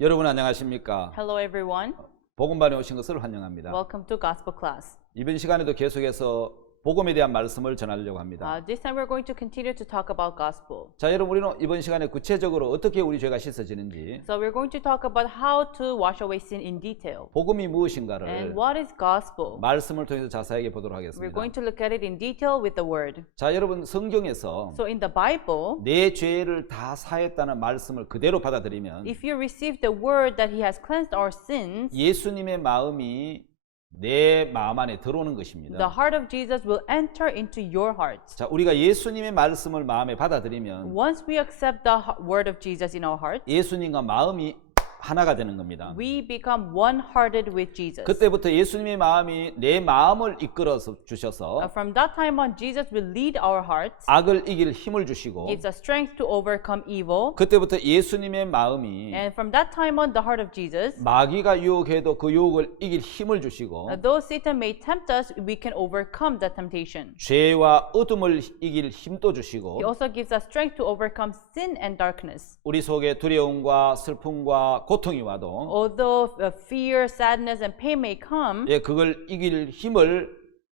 여러분 안녕하십니까? Hello everyone. 복음반에 오신 것을 환영합니다. Welcome to Gospel Class. 이번 시간에도 계속해서 복음에 대한 말씀을 전하려고 합니다. This time we're going to continue to talk about gospel. 자, 여러분 우리는 이번 시간에 구체적으로 어떻게 우리 죄가 씻어지는지, So we're going to talk about how to wash away sin in detail. 복음이 And 무엇인가를 what is gospel? 말씀을 통해서 자세하게 보도록 We're 하겠습니다. going to look at it in detail with the word. 자, 여러분 성경에서 So in the Bible, 내 죄를 다 사했다는 말씀을 그대로 받아들이면 if you receive the word that he has cleansed our sins, 예수님의 마음이 내 마음 안에 들어오는 the 것입니다. heart of Jesus will enter into your heart. 자, 우리가 예수님의 말씀을 마음에 받아들이면 Once we accept the word of Jesus in our heart, 예수님과 마음이 하나가 되는 겁니다. we become one-hearted with Jesus. 그때부터 예수님의 마음이 내 마음을 이끌어서 주셔서 From that time on, Jesus will lead our hearts, 악을 이길 힘을 주시고, gives us strength to overcome evil. 그때부터 예수님의 마음이 And from that time on, the heart of Jesus, 마귀가 유혹해도 그 유혹을 이길 힘을 주시고, though Satan may tempt us, we can overcome the temptation. 죄와 어둠을 이길 힘도 He 주시고, also gives us strength to overcome sin and darkness. 우리 속에 두려움과 슬픔과 고통이 와도 Although fear, sadness, and pain may come, 그걸 이길 힘을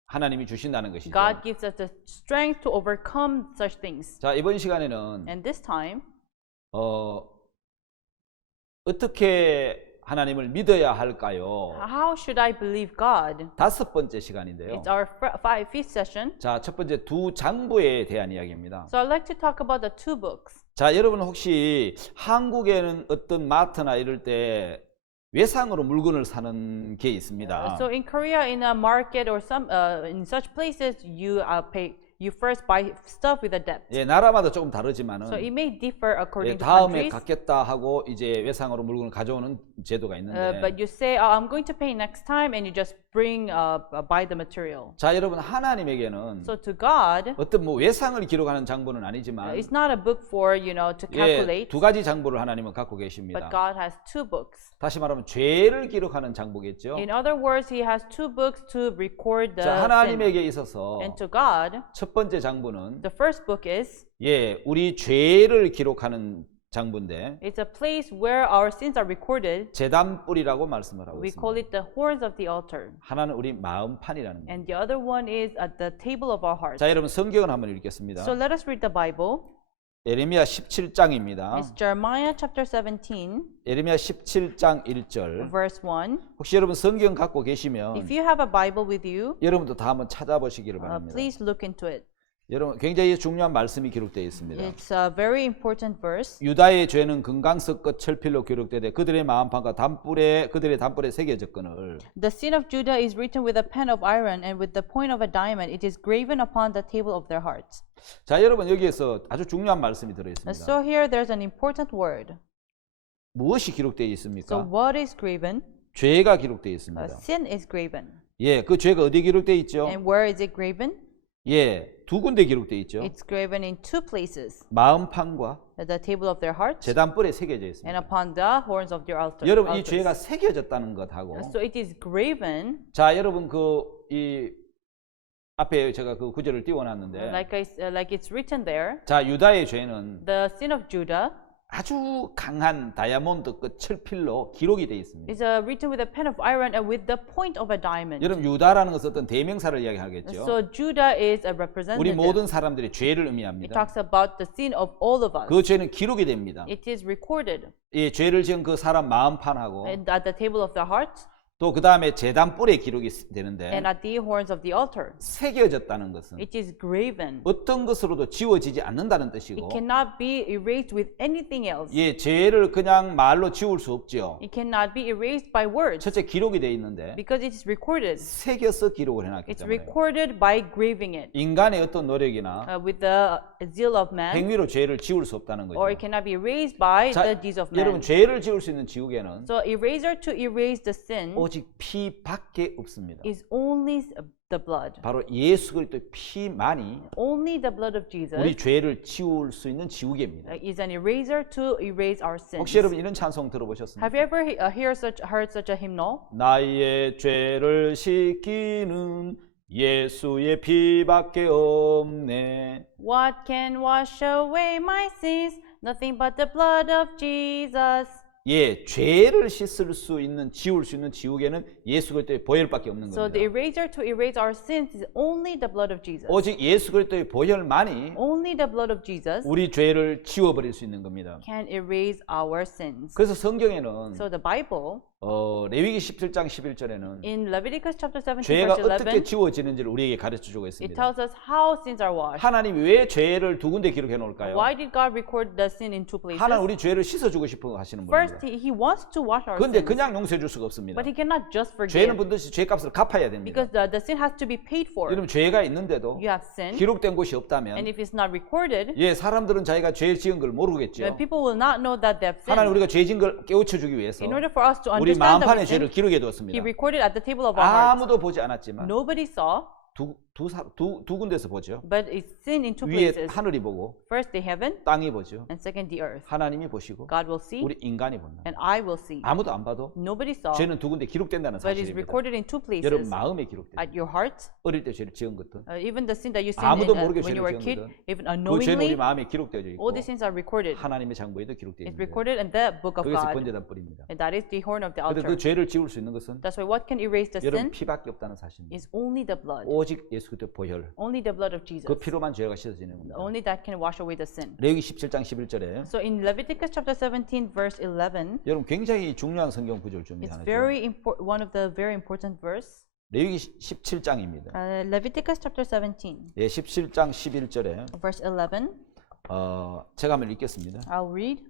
하나님이 주신다는 것이죠. God gives us the strength to overcome such things. 자, 이번 시간에는 And this time, 어떻게 하나님을 믿어야 할까요? how should I believe God? 다섯 번째 시간인데요. It's our fifth session. 자, 첫 번째 두 장부에 대한 이야기입니다. So I'd like to talk about the two books. 자, 여러분 혹시 한국에는 어떤 마트나 이럴 때 외상으로 물건을 사는 게 있습니다. So in Korea, in a market or some in such places, you first buy stuff with a debt. 예, 나라마다 조금 So 다르지만은 it may differ according to 다음에 countries. 갚겠다 하고 이제 외상으로 물건을 가져오는 제도가 있는데, But you say, oh, I'm going to pay next time, and you just buy the material. 자, 여러분 하나님에게는 So to God, 어떤 뭐 외상을 기록하는 장부는 아니지만 it's not a book for to calculate, 두 가지 장부를 하나님은 갖고 but 계십니다. God has two books. 다시 말하면 죄를 기록하는 장부겠죠. In other words, He has two books to record the 자, sin. 하나님에게 있어서 And to God, 첫 번째 장부는 the first book is 우리 죄를 기록하는 장부인데 it's a place where our sins are recorded. 제단뿔이라고 말씀을 하고 We call 있습니다. it the horns of the altar. 하나는 우리 마음판이라는 거예요. And the other one is at the table of our heart. 자, 여러분 성경을 한번 읽겠습니다. So let us read the Bible. 예레미야 17장입니다. It's Jeremiah chapter 17, 예레미야 17장 1절. verse 1. 혹시 여러분 성경 갖고 계시면 If you have a Bible with you, 여러분도 다 한번 찾아보시기를 바랍니다. please look into it. 여러분 굉장히 중요한 말씀이 기록되어 있습니다. It's a very important verse. 유다의 죄는 금강석과 철필로 기록되되 그들의 마음판과 그들의 단뿔에 새겨졌거늘. The sin of Judah is written with a pen of iron and with the point of a diamond. It is graven upon the table of their hearts. 자, 여러분 여기에서 아주 중요한 말씀이 들어 있습니다. So here there's an important word. 무엇이 기록되어 So 있습니까? what is graven? 죄가 기록되어 있습니다. Sin is graven. 예, 그 죄가 어디 기록되어 있죠? And where is it graven? 예, 두 군데 기록되어 있죠. It's graven in two places. 마음판과 At the table of their hearts 제단뿔에 새겨져 and 있습니다. upon the horns of their altar. 여러분 이 altars. 죄가 새겨졌다는 것하고, So it is graven. 자, 여러분 이 앞에 제가 그 구절을 띄워놨는데, Like it's written there, 자, 유다의 죄는 the sin of Judah 아주 강한 다이아몬드 그 철필로 기록이 되어 있습니다. is written with a pen of iron and with the point of a diamond. 여러분 유다라는 것은 어떤 대명사를 이야기하겠죠. So Judah is a 우리 representative. 모든 사람들의 죄를 It 의미합니다. talks about the sin of all of us. 그 죄는 기록이 됩니다. It is recorded 이 죄를 지은 그 사람 마음판하고 and at the table of the heart 또 그 다음에 제단뿔에 기록이 되는데, and at the horns of the altar. 새겨졌다는 것은 It is graven. 어떤 것으로도 지워지지 않는다는 뜻이고, It cannot be erased with anything else. 예, 죄를 그냥 말로 지울 수 없지요. It cannot be erased by words 첫째 기록이 되어 있는데 because it is recorded. 새겨서 기록을 해놨기 It's 때문에 recorded by graving it 인간의 어떤 노력이나 with the zeal of man, 행위로 죄를 지울 수 없다는 or 거죠. it cannot be erased by 자, the deeds of 여러분 man. 죄를 지울 수 있는 지우개는 So eraser to erase the sin 오직 피밖에 없습니다. is only the blood. 바로 예수 그리스도의 피만이 Only the blood of Jesus 우리 죄를 지울 수 있는 지우개입니다. is an eraser to erase our sins. 혹시 여러분 이런 찬송 들어보셨습니까? Have you ever heard such a hymnal? 나의 죄를 씻기는 예수의 피밖에 없네. What can wash away my sins? Nothing but the blood of Jesus. 예, 죄를 씻을 수 있는, 지울 수 있는 지우개는 예수 그리스도의 보혈밖에 없는 So the 겁니다. eraser to erase our sins is only the blood of Jesus. 오직 예수 그리스도의 보혈만이 Only the blood of Jesus 우리 죄를 지워버릴 수 있는 겁니다. can erase our sins. 그래서 성경에는 So the Bible 레위기 17장 11절에는 in Leviticus chapter 17 죄가 verse 어떻게 11 지워지는지를 우리에게 가르쳐주고 it 있습니다. tells us how sins are washed. 하나님이 왜 죄를 두 군데 기록해 놓을까요? Why did God record the sin in two places? 하나님 우리 죄를 씻어주고 싶어 하시는 First, 분입니다. he wants to wash our 그런데 sins, 그냥 용서해 줄 수가 없습니다. but he cannot just 죄는 forgive 반드시 죄값을 갚아야 됩니다. because the sin has to be paid for. 여러분 죄가 있는데도 You have sinned, 기록된 곳이 and 없다면 if it's not recorded, 예, 사람들은 자기가 죄 지은 걸 모르겠죠. then people will not know that they have 하나님 sinned. 우리가 죄 지은 걸 깨우쳐 주기 위해서 In order for us to 우리 understand that 마음판에 we 죄를 sinned, 기록해 he 두었습니다. recorded at the table of our hearts. 아무도 보지 않았지만 Nobody saw, 두 군데서 보죠. but it's sin in two 위에 places. 하늘이 보고 First, the heaven, 땅이 보죠. and second, the earth. 하나님이 보시고 God will see, 우리 인간이 본다. and I will see. 아무도 안 봐도 Nobody saw, 죄는 두 군데 기록된다는 but it's 사실입니다. recorded in two 여러분 places. 마음에 기록돼요. At your heart, 어릴 때 죄를 지은 것도 even the sin that you sinned 아무도 in, 모르게 when 죄를 you were a 지은 kid, 거든 even 그 죄는 우리 unknowingly, 마음에 기록되어 있고 all these sins are recorded. 하나님의 장부에도 기록되어 It's 있는데 recorded in the book of 그것이 God, 번제단 뿌립니다. and that is the horn of the 그런데 그 altar. 죄를 지울 수 있는 것은 That's why what can erase the 여러분 sin 피밖에 없다는 사실입니다. is only the blood, 오직 예수 그리스도의 보혈 only the blood of Jesus. 그 피로만 죄가 씻어지는 겁니다. Only that can wash away the sin. 레위기 17장 11절에 So in Leviticus chapter 17 verse 11, 여러분 굉장히 중요한 성경 구절 중에 it's 하나죠. very important, one of the very important verse. 레위기 17장입니다. Leviticus chapter 17 예, 17장 11절에 verse 11. 제가 한번 읽겠습니다. I'll read.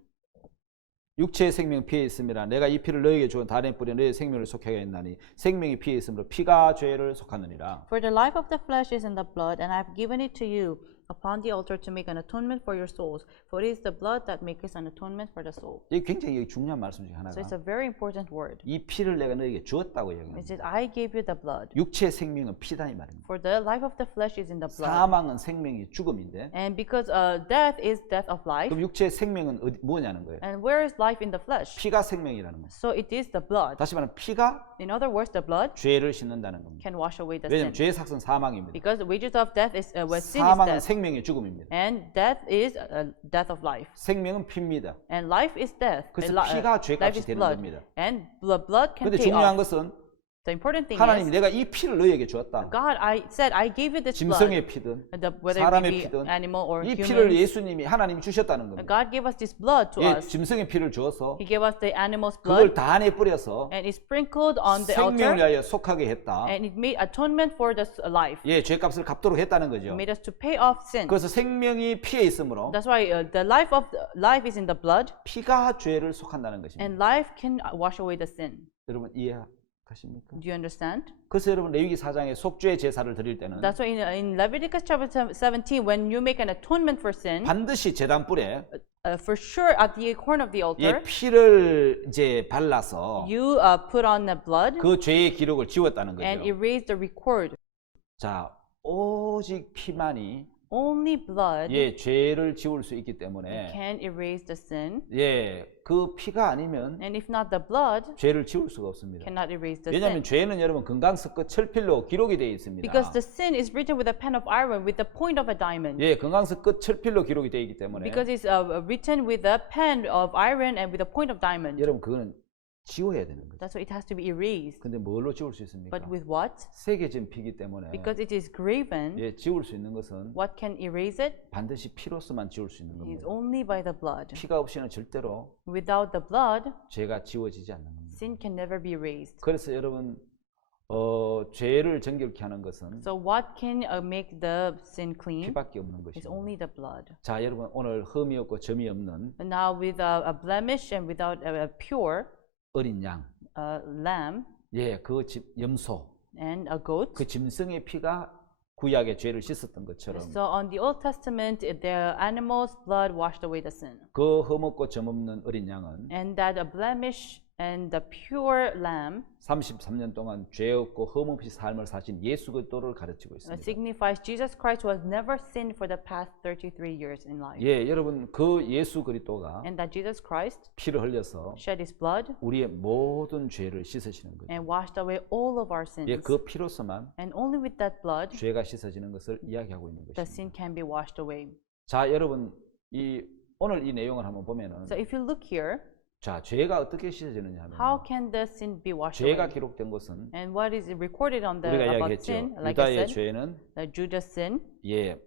육체의 생명 피에 있음이라 내가 이 피를 너에게 주어 다른 뿌려 너의 생명을 속하게 했나니 생명이 피에 있으므로 피가 죄를 속하느니라. For the life of the flesh is in the blood, and I have given it to you upon the altar to make an atonement for your souls. For it is the blood that makes an atonement for the soul. 이게 굉장히 중요한 말씀 중에 하나가 So it's a very important word. 이 피를 내가 너에게 주었다고 It 얘기합니다. says, I gave you the blood. 육체의 생명은 피다 이 말입니다. For the life of the flesh is in the blood. 사망은 생명이 죽음인데 And because death is death of life, 그럼 육체의 생명은 뭐냐는 거예요. and where is life in the flesh? 피가 생명이라는 거예요. So it is the blood. 다시 말하면 피가 In other words, the blood 죄를 씻는다는 겁니다. can wash away the 왜냐하면 sin. 죄의 삭은 사망입니다. Because the wages of death is sin is 사망은 death, 생명의 죽음입니다. and death is death of life, 생명은 피입니다. and life is death. 그래서 And 피가 life 죄값이 is 되는 blood, 겁니다. and blood can 그런데 pay 중요한 off. 것은 The important thing 하나님이 is, 내가 이 피를 너에게 주었다. God, I said I gave you this blood, 짐승의 피든 whether 사람의 it be 피든 animal or 이 피를 human. 예수님이 하나님이 주셨다는 겁니다. God gave us this blood to 예, us. 짐승의 피를 주어서 He gave us the animal's 그걸 blood, 단에 뿌려서 and it sprinkled on the 생명을 altar, 위하여 속하게 했다. and it made atonement for the life. 예, 죄값을 갚도록 했다는 거죠. It made us to pay off sin. 그래서 생명이 피에 있으므로 That's why the life is in the blood, 피가 죄를 속한다는 것입니다. and life can wash away the sin. 여러분 이해하십니까? Do you understand? 그래서 여러분 레위기 4장에 속죄 제사를 드릴 때는 That's why in Leviticus chapter 17, when you make an atonement for sin, 반드시 제단 뿔에 for sure at the corner of the altar, 예, 피를 이제 발라서 you put on the blood 그 죄의 기록을 지웠다는 and 거죠. erase the record. 자, 오직 피만이 Only blood 예, 죄를 지울 수 있기 때문에 can erase the sin, 예, 그 피가 아니면 and if not the blood, 죄를 지울 수가 없습니다. cannot erase the 왜냐하면 sin. 죄는 여러분 금강석과 철필로 기록이 되어 있습니다. Because the sin is written with a pen of iron, with the point of a diamond. 예, 금강석 끝 철필로 기록이 되어 있기 때문에 Because it's written with a pen of iron and with a point of diamond. 여러분 그거는 지워야 되는 거죠. That's why it has to be erased. 근데 뭘로 지울 수 있습니까? But with what? 새겨진 피기 때문에 Because it is graven, 예, 지울 수 있는 것은 what can erase it 반드시 피로서만 지울 수 있는 is 겁니다. only by the blood. 피가 없이는 절대로 Without the blood, 죄가 지워지지 않는 겁니다. sin can never be erased. 그래서 여러분 죄를 정결케 하는 것은 So what can make the sin clean 피밖에 없는 is 것입니다. only the blood. 자, 여러분 오늘 흠이 없고 점이 없는 And now with a blemish and without a pure 어린 양, lamb 예, 그 염소, and a goat. 그 짐승의 피가 구약의 죄를 씻었던 것처럼 So on the Old Testament, the animal's blood washed away the sin. 그 흠 없고 점 없는 어린 양은 And that a blemish and the pure lamb 33년 동안 죄 없고 흠 없이 삶을 사신 예수 그리스도를 가르치고 있습니다. signifies Jesus Christ who has never sinned for the past 33 years in life. 예, 여러분 그 예수 그리스도가 And that Jesus Christ 피를 흘려서 shed his blood 우리의 모든 죄를 씻으시는 거죠. and washed away all of our sins. 예, 그 피로서만 And only with that blood, 죄가 씻어지는 것을 이야기하고 있는 the 것입니다. sin can be washed away. 자, 여러분 오늘 이 내용을 한번 보면은 So if you look here, 자, 죄가 어떻게 씻어지느냐 하면 How can the sin be washed 죄가 away? 기록된 것은 And what is recorded on the 우리가 about 이야기했죠. sin? Like I 유다의 said, 죄는 the Judas sin 예,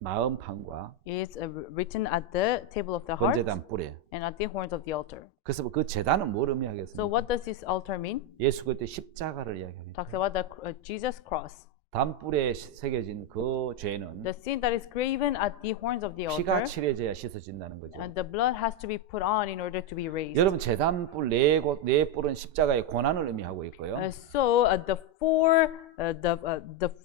마음판과 is written at the table of the heart 번제단 뿔에. and at the horns of the altar. 그래서 그 제단은 뭘 So 의미하겠습니까? what does this altar mean? 예수 그리스도의 십자가를 이야기합니다. Talks about the Jesus cross. 단뿔에 새겨진 그 죄는 The sin that is graven at the horns of the 피가 altar, 칠해져야 씻어진다는 거죠. and the blood has to be put on in order to be raised. 여러분 제단뿔 네 뿔은 십자가의 고난을 의미하고 있고요. So the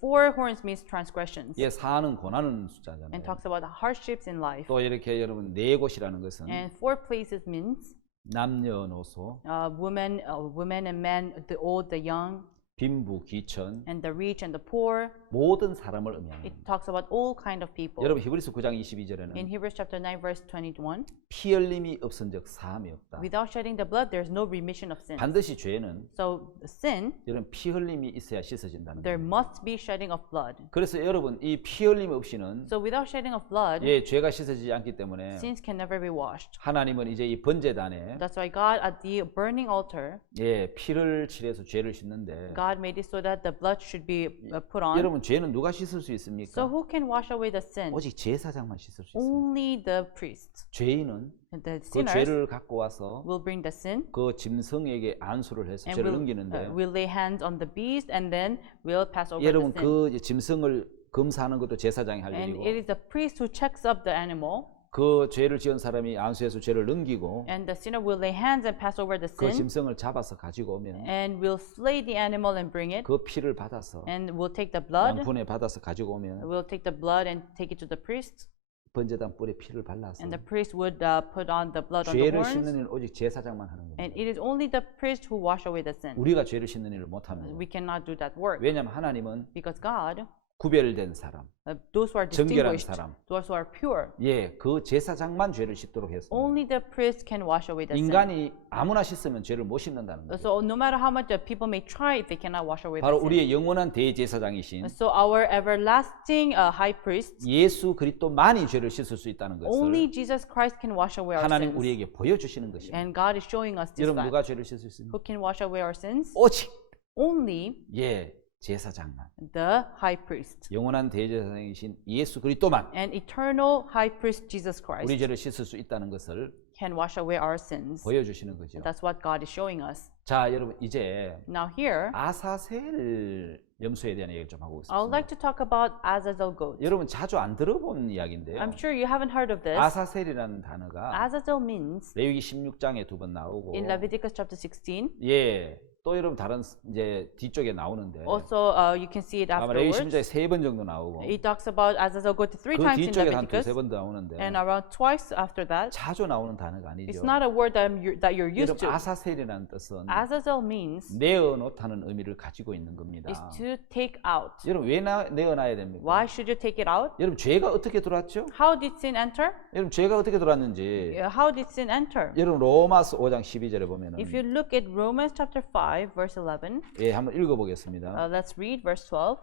four horns means transgressions, 예, 사는 고난은 and 숫자잖아요. talks about the hardships in life. 또 이렇게 여러분 네 곳이라는 것은 And four places means 남녀노소, women and men, the old, the young, 빈부, 귀천 and the rich and the poor. 모든 사람을 의미합니다. It talks about all kind of people. 여러분 히브리서 9장 In 22절에는 Hebrews chapter 9 verse 21, 피 흘림이 없은즉 사함이 없다. without shedding the blood, there is no remission of sin. 반드시 죄는 So sin, 여러분 피 흘림이 있어야 씻어진다는 there 거예요. must be shedding of blood. 그래서 여러분 이 피 흘림 없이는 So without shedding of blood, 예, 죄가 씻어지지 않기 때문에 sins can never be washed. 하나님은 이제 이 번제단에 That's why God at the burning altar, 예, 피를 칠해서 죄를 씻는데 God made it so that the blood should be put on. 여러분 죄는 누가 씻을 수 So 있습니까? who can wash away the sin? 오직 제사장만 씻을 수 있습니다. Only the priests. 죄인은 The 그 sinners 죄를 갖고 와서 will bring the sin 그 짐승에게 안수를 해서 and 죄를 will, 넘기는데 will lay hands on the beast and then will pass over 여러분 the sin. 그 짐승을 검사하는 것도 제사장이 할 And 일이고 it is the priest who checks up the animal, 그 죄를 지은 사람이 안수해서 죄를 넘기고 and the sinner will lay hands and pass over the 그 sin, 짐승을 잡아서 가지고 오면 and will slay the animal and bring it, 그 피를 받아서 and will take the blood, 양푼에 받아서 가지고 오면 will take the blood and take it to the priest, 번제단 뿔에 피를 발라서 and the priest would put on the blood on the 죄를 horns, 씻는 일은 오직 제사장만 하는 겁니다. and it is only the priest who wash away the sin. 우리가 죄를 씻는 일을 못하는 거예요. We cannot do that work 왜냐하면 하나님은 because God, 구별된 사람, those who are 정결한 distinguished, 사람, those who are pure, 예, 그 제사장만 죄를 씻도록 했습니다. only the priest can wash away the sin. 인간이 아무나 씻으면 죄를 못 씻는다는 거죠. So no matter how much the people may try, they cannot wash away the 바로 sin. 우리의 영원한 대제사장이신 So our everlasting high priest, 예수 그리스도만이 죄를 씻을 수 있다는 only 것을 Jesus Christ can wash away our 하나님 sins. 우리에게 보여주시는 것입니다. And God is showing us this 여러분 fact. 누가 죄를 씻을 수 있습니까? Who can wash away our sins? 오직 Only 예, 제사장만, the high priest. 영원한 대제사장이신 예수 그리스도만 And eternal high priest Jesus 우리 Christ 죄를 씻을 수 있다는 것을 can wash away our sins. 보여주시는 거죠. That's what God is showing us. 자, 여러분 이제 Now here, 아사셀 염소에 대한 얘기를 좀 하고 I would 있습니다. like to talk about Azazel goat. 여러분 자주 안 들어본 이야기인데요. I'm sure you haven't heard of this. 아사셀이라는 단어가 Azazel means 레위기 16장에 두 번 나오고 in Leviticus chapter 16. 예, 또 여러분 다른 이제 뒤쪽에 나오는데 Also, you can see it 아마 레위기 afterwards. 16장에 세 번 정도 나오고 It talks about Azazel goat three 그 times in 뒤쪽에 한 Leviticus, 두세 번 나오는데 and around twice after that. 자주 나오는 단어가 아니죠. It's not a word that you're used 여러분 to. 아사셀이라는 뜻은 Azazel means 내어놓다는 의미를 가지고 있는 겁니다. is to take out. 여러분 왜 내어놔야 됩니까? Why should you take it out? 여러분 죄가 어떻게 들어왔죠? How did sin enter? 여러분 죄가 어떻게 들어왔는지 How did sin enter? 여러분 로마서 5장 12절에 보면은 If you look at Romans chapter 5 verse 11, 예, 한번 읽어보겠습니다. let's read verse 12.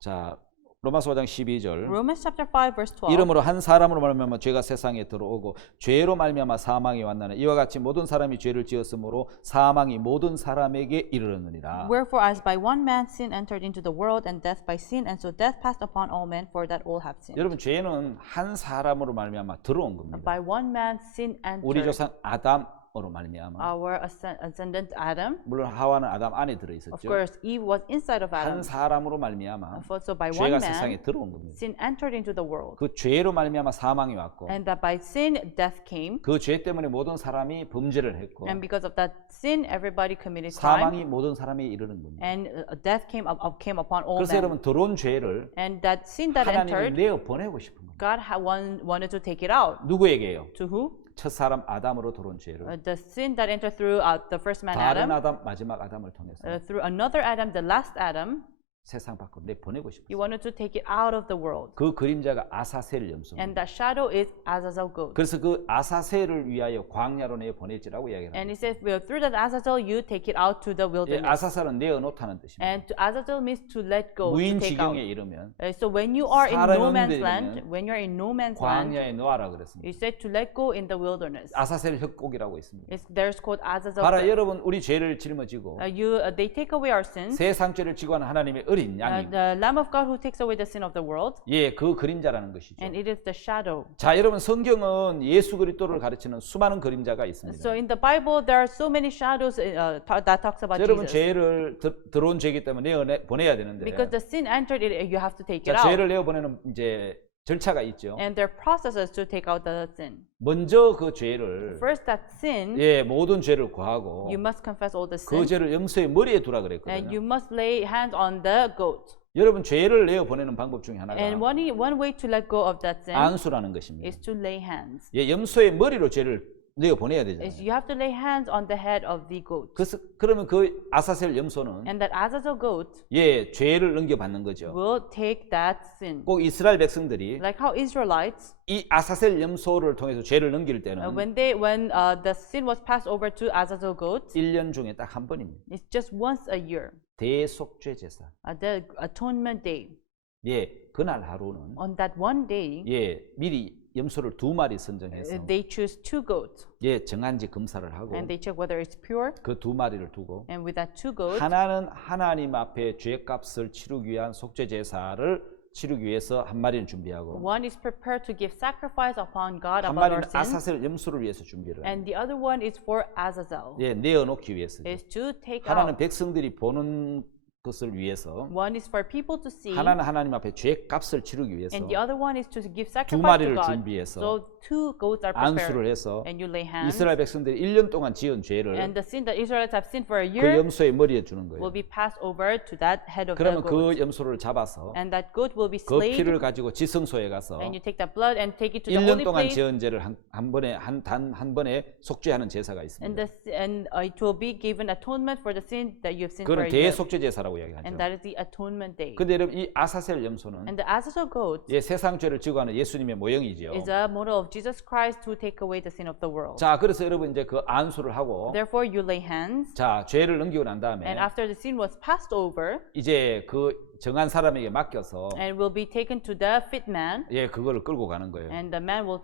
자, 로마서 5장 12절. Romans chapter 5 verse 12. 이름으로 한 사람으로 말미암아 죄가 세상에 들어오고 죄로 말미암아 사망이 왔나니 이와 같이 모든 사람이 죄를 지었으므로 사망이 모든 사람에게 이르렀느니라. Wherefore, as by one man sin entered into the world, and death by sin, and so death passed upon all men, for that all have sinned. 여러분 죄는 한 사람으로 말미암아 들어온 겁니다. By one man sin 우리 entered. 조상 아담으로 말미암아. Our ascendant Adam. 물론 하와는 아담 안에 들어 Of 있었죠. course, Eve was inside of 한 Adam. 사람으로 말미암아 So by one 죄가 세상에 man, 들어온 겁니다. sin entered into the world, 그 죄로 말미암아 사망이 왔고 and that by sin death came, 그 죄 때문에 모든 사람이 범죄를 했고 and because of that sin, everybody committed crime, 사망이 모든 사람에게 이르는 겁니다. and death came upon all 그래서 men. 여러분 들어온 죄를 And that sin that 하나님이 entered, 내어 보내고 싶은 겁니다. God wanted to take it out. 누구에게요? To who? 첫 사람 아담으로 들어온 죄를 The sin that entered through the first man 다른 Adam, 아담 마지막 아담을 통해서 through another Adam, the last Adam, 세상 밖으로 내보내고 싶었어요. He wanted to take it out of the world. 그 그림자가 아사셀 염소입니다. And that shadow is Azazel goat. 그래서 그 아사셀을 위하여 광야로 내보낼지라고 이야기를 And 합니다. he says, well, through that Azazel, you take it out to the 예, wilderness. 아사셀은 내어놓다는 뜻입니다. And to Azazel means to let go, to 무인 take out. 지경에 이르면 So when you are in 사람이 no 없는 man's 데 land, 이르면 when you're in no man's land, 광야에 놓아라 그랬습니다. you said to let go in the wilderness. 아사셀 협곡이라고 있습니다. There's called Azazel. 봐라 여러분 우리 죄를 짊어지고 They take away our sins. 세상 죄를 지고 하는 하나님의 어린 양이 The Lamb of God who takes away the sin of the world, 예, 그 그림자라는 것이죠. and it is the shadow. 자, 여러분 성경은 예수 그리스도를 가르치는 수많은 그림자가 있습니다. So in the Bible, there are so many shadows that talks about 여러분 Jesus. 죄를 들어온 죄이기 때문에 보내야 되는데 Because the sin entered it, you have to take it 자, out. 죄를 내어 보내는 이제 절차가 있죠. And there are processes to take out the sin. 먼저 그 죄를 First, that sin, 예, 모든 죄를 구하고 you must confess all the 그 sin, 죄를 염소의 머리에 두라 and 그랬거든요. you must lay hands on the goat. 여러분 죄를 내어 보내는 방법 중에 하나가 And one way to let go of that sin 안수라는 것입니다. is to lay hands. 예, 염소의 머리로 죄를 내어 보내야 Is 되잖아요. you have to lay hands on the head of the goat. 그래서 그러면 그 아사셀 염소는 And that Azazel goat 예, 죄를 넘겨받는 거죠. will take that sin. 꼭 이스라엘 백성들이 Like how Israelites, 이 아사셀 염소를 통해서 죄를 넘길 때는 when the sin was passed over to Azazel goat, 1년 중에 딱 한 번입니다. it's just once a year, 대속죄 제사. the atonement day. 예, 그날 하루는 On that one day, 예, 미리 염소를 2마리 선정해서 they choose 2 goats, 예, 정한지 검사를 하고 and they check whether it's pure. 그 2마리를 두고 And with that 2 goats, 하나는 하나님 앞에 죄값을 치르기 위한 속죄 제사를 치르기 위해서 한 마리는 준비하고 one is prepared to give sacrifice upon God 한 about our 마리는 sins, 아사셀 염소를 위해서 준비를 and the other one is for Azazel, 예, 내어놓기 위해서 is to take 하나는 out. 백성들이 보는 것을 위해서 One is for people to see, 하나는 하나님 앞에 죄값을 치르기 위해서 and the other one is to give 2 sacrifice to 마리를 God. 준비해서 So 2 goats are 안수를 prepared, 해서 and you lay hands, 이스라엘 백성들이 1년 동안 지은 죄를 and the sin that Israelites have sinned for a 그 year 염소의 머리에 주는 will 거예요. be passed over to that head of the 그러면 goat. 그 염소를 잡아서 And that goat will be 그 피를 slayed, 가지고 지성소에 가서 and you take that blood and take it to the 1년 holy 동안 place, 지은 죄를 한 번에 한 번에 속죄하는 제사가 있습니다. and it will be given atonement for the sin that you have sinned for 그건 a year. 대속죄 제사라고 And 이야기하죠. that is the atonement day. 근데 여러분 이 아사셀 염소는 And the Azazel goat 예, 세상 죄를 지고 하는 예수님의 모형이지요. is a model of Jesus Christ to take away the sin of the world. 자, 그래서 여러분 이제 그 안수를 하고 Therefore, you lay hands, 자, 죄를 넘기고 난 다음에 and after the sin was passed over, 이제 그 정한 사람에게 맡겨서 and will be taken to the fit man, 예, 그거를 끌고 가는 거예요. and the man will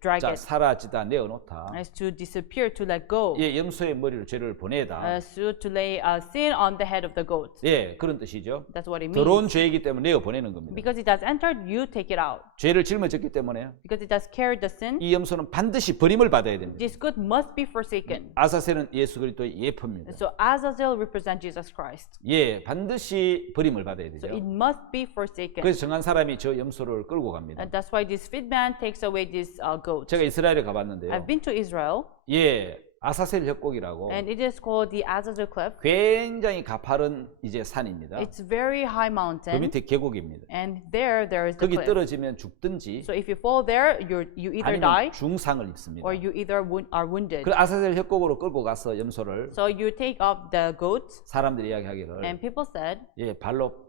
drag 자, it, 사라지다 내어놓다. as to disappear, to let go, 예, 염소의 머리로 죄를 보내다. so to lay sin on the head of the goat. 예, 그런 뜻이죠. That's what it 들어온 means. 죄이기 때문에 내어 보내는 겁니다. Because it has entered, you take it out. 죄를 짊어졌기 때문에 Because it has carried the sin, 이 염소는 반드시 버림을 받아야 됩니다. this goat must be forsaken. 아사셀은 예수 그리스도의 예표입니다. So Azazel represents Jesus Christ. 예, 반드시 버림을 받아야 So 되죠. it must be forsaken. 그래서 정한 사람이 저 염소를 끌고 갑니다. And that's why this fit man takes away this goat. 제가 이스라엘에 가봤는데요. I've been to Israel, 예, 아사셀 협곡이라고 and it is called the Azazel Cliff. 굉장히 가파른 이제 산입니다. It's very high 그 mountain, 밑에 계곡입니다. and there is the 거기 cliff. 떨어지면 죽든지 So if you fall there, you either die 아니면 중상을 입습니다. or you either are wounded. 그 아사셀 협곡으로 끌고 가서 염소를 So you take up the goat, 사람들이 이야기하기를 and people said, 예, 발로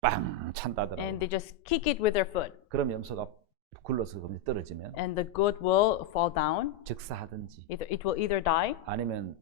빵 찬다더라고요. and they just kick it with their foot, 그럼 염소가 굴러서 떨어지면 and the goat will fall down. 즉사하든지 It will either die 아니면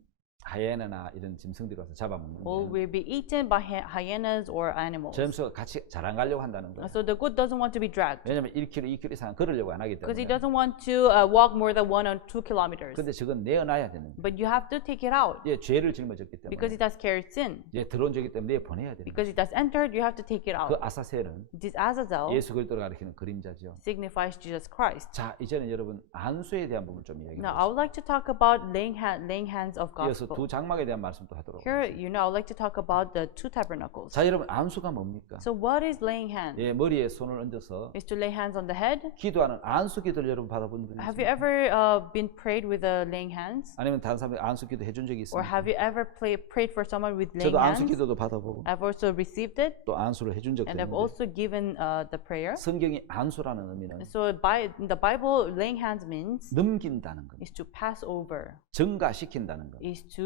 하이에나나 이런 짐승들이 와서 or 잡아먹는데 will be eaten by hyenas or animals. 저 염소가 같이 잘 안 가려고 한다는 거예요. So the goat doesn't want to be dragged 왜냐하면 1km, 2km 이상 걸으려고 안 하기 because he 때문에. doesn't want to walk more than 1 or 2 kilometers. 근데 저건 내어놔야 되는 거예요. But you have to take it out 예, 죄를 짊어졌기 because 때문에 it has carried sin. 예, 들어온 죄이기 때문에 내보내야 되는 거예요. Because it has entered, you have to take it 그 out. 아사셀은 This Azazel 예수 그리스도를 가리키는 그림자죠. signifies Jesus Christ. 자, 이제는 여러분 안수에 대한 부분 좀 이야기해 Now, I 보겠습니다. would like to talk about laying hands of 이어서 gospel. 두 장막에 대한 말씀도 하도록 Here, 하겠습니다. I would like to talk about the 2 tabernacles. 자, 여러분 안수가 뭡니까? So what is laying hands? 예, 머리에 손을 얹어서 Is to lay hands on the head. 기도하는 안수 기도를 여러분 받아본 적이 Have you 있습니까? ever been prayed with laying hands? 아니면 다른 사람이 안수 기도 해준 적이 Or 있습니까? have you ever prayed for someone with laying 저도 안수 hands? 기도도 받아보고 I've also received it, 또 안수를 해준 적도 and I've 있는데 also given the prayer. 성경이 안수라는 의미는 So in the Bible, laying hands means 넘긴다는 겁니다. is to pass over, 증가시킨다는 겁니다. is to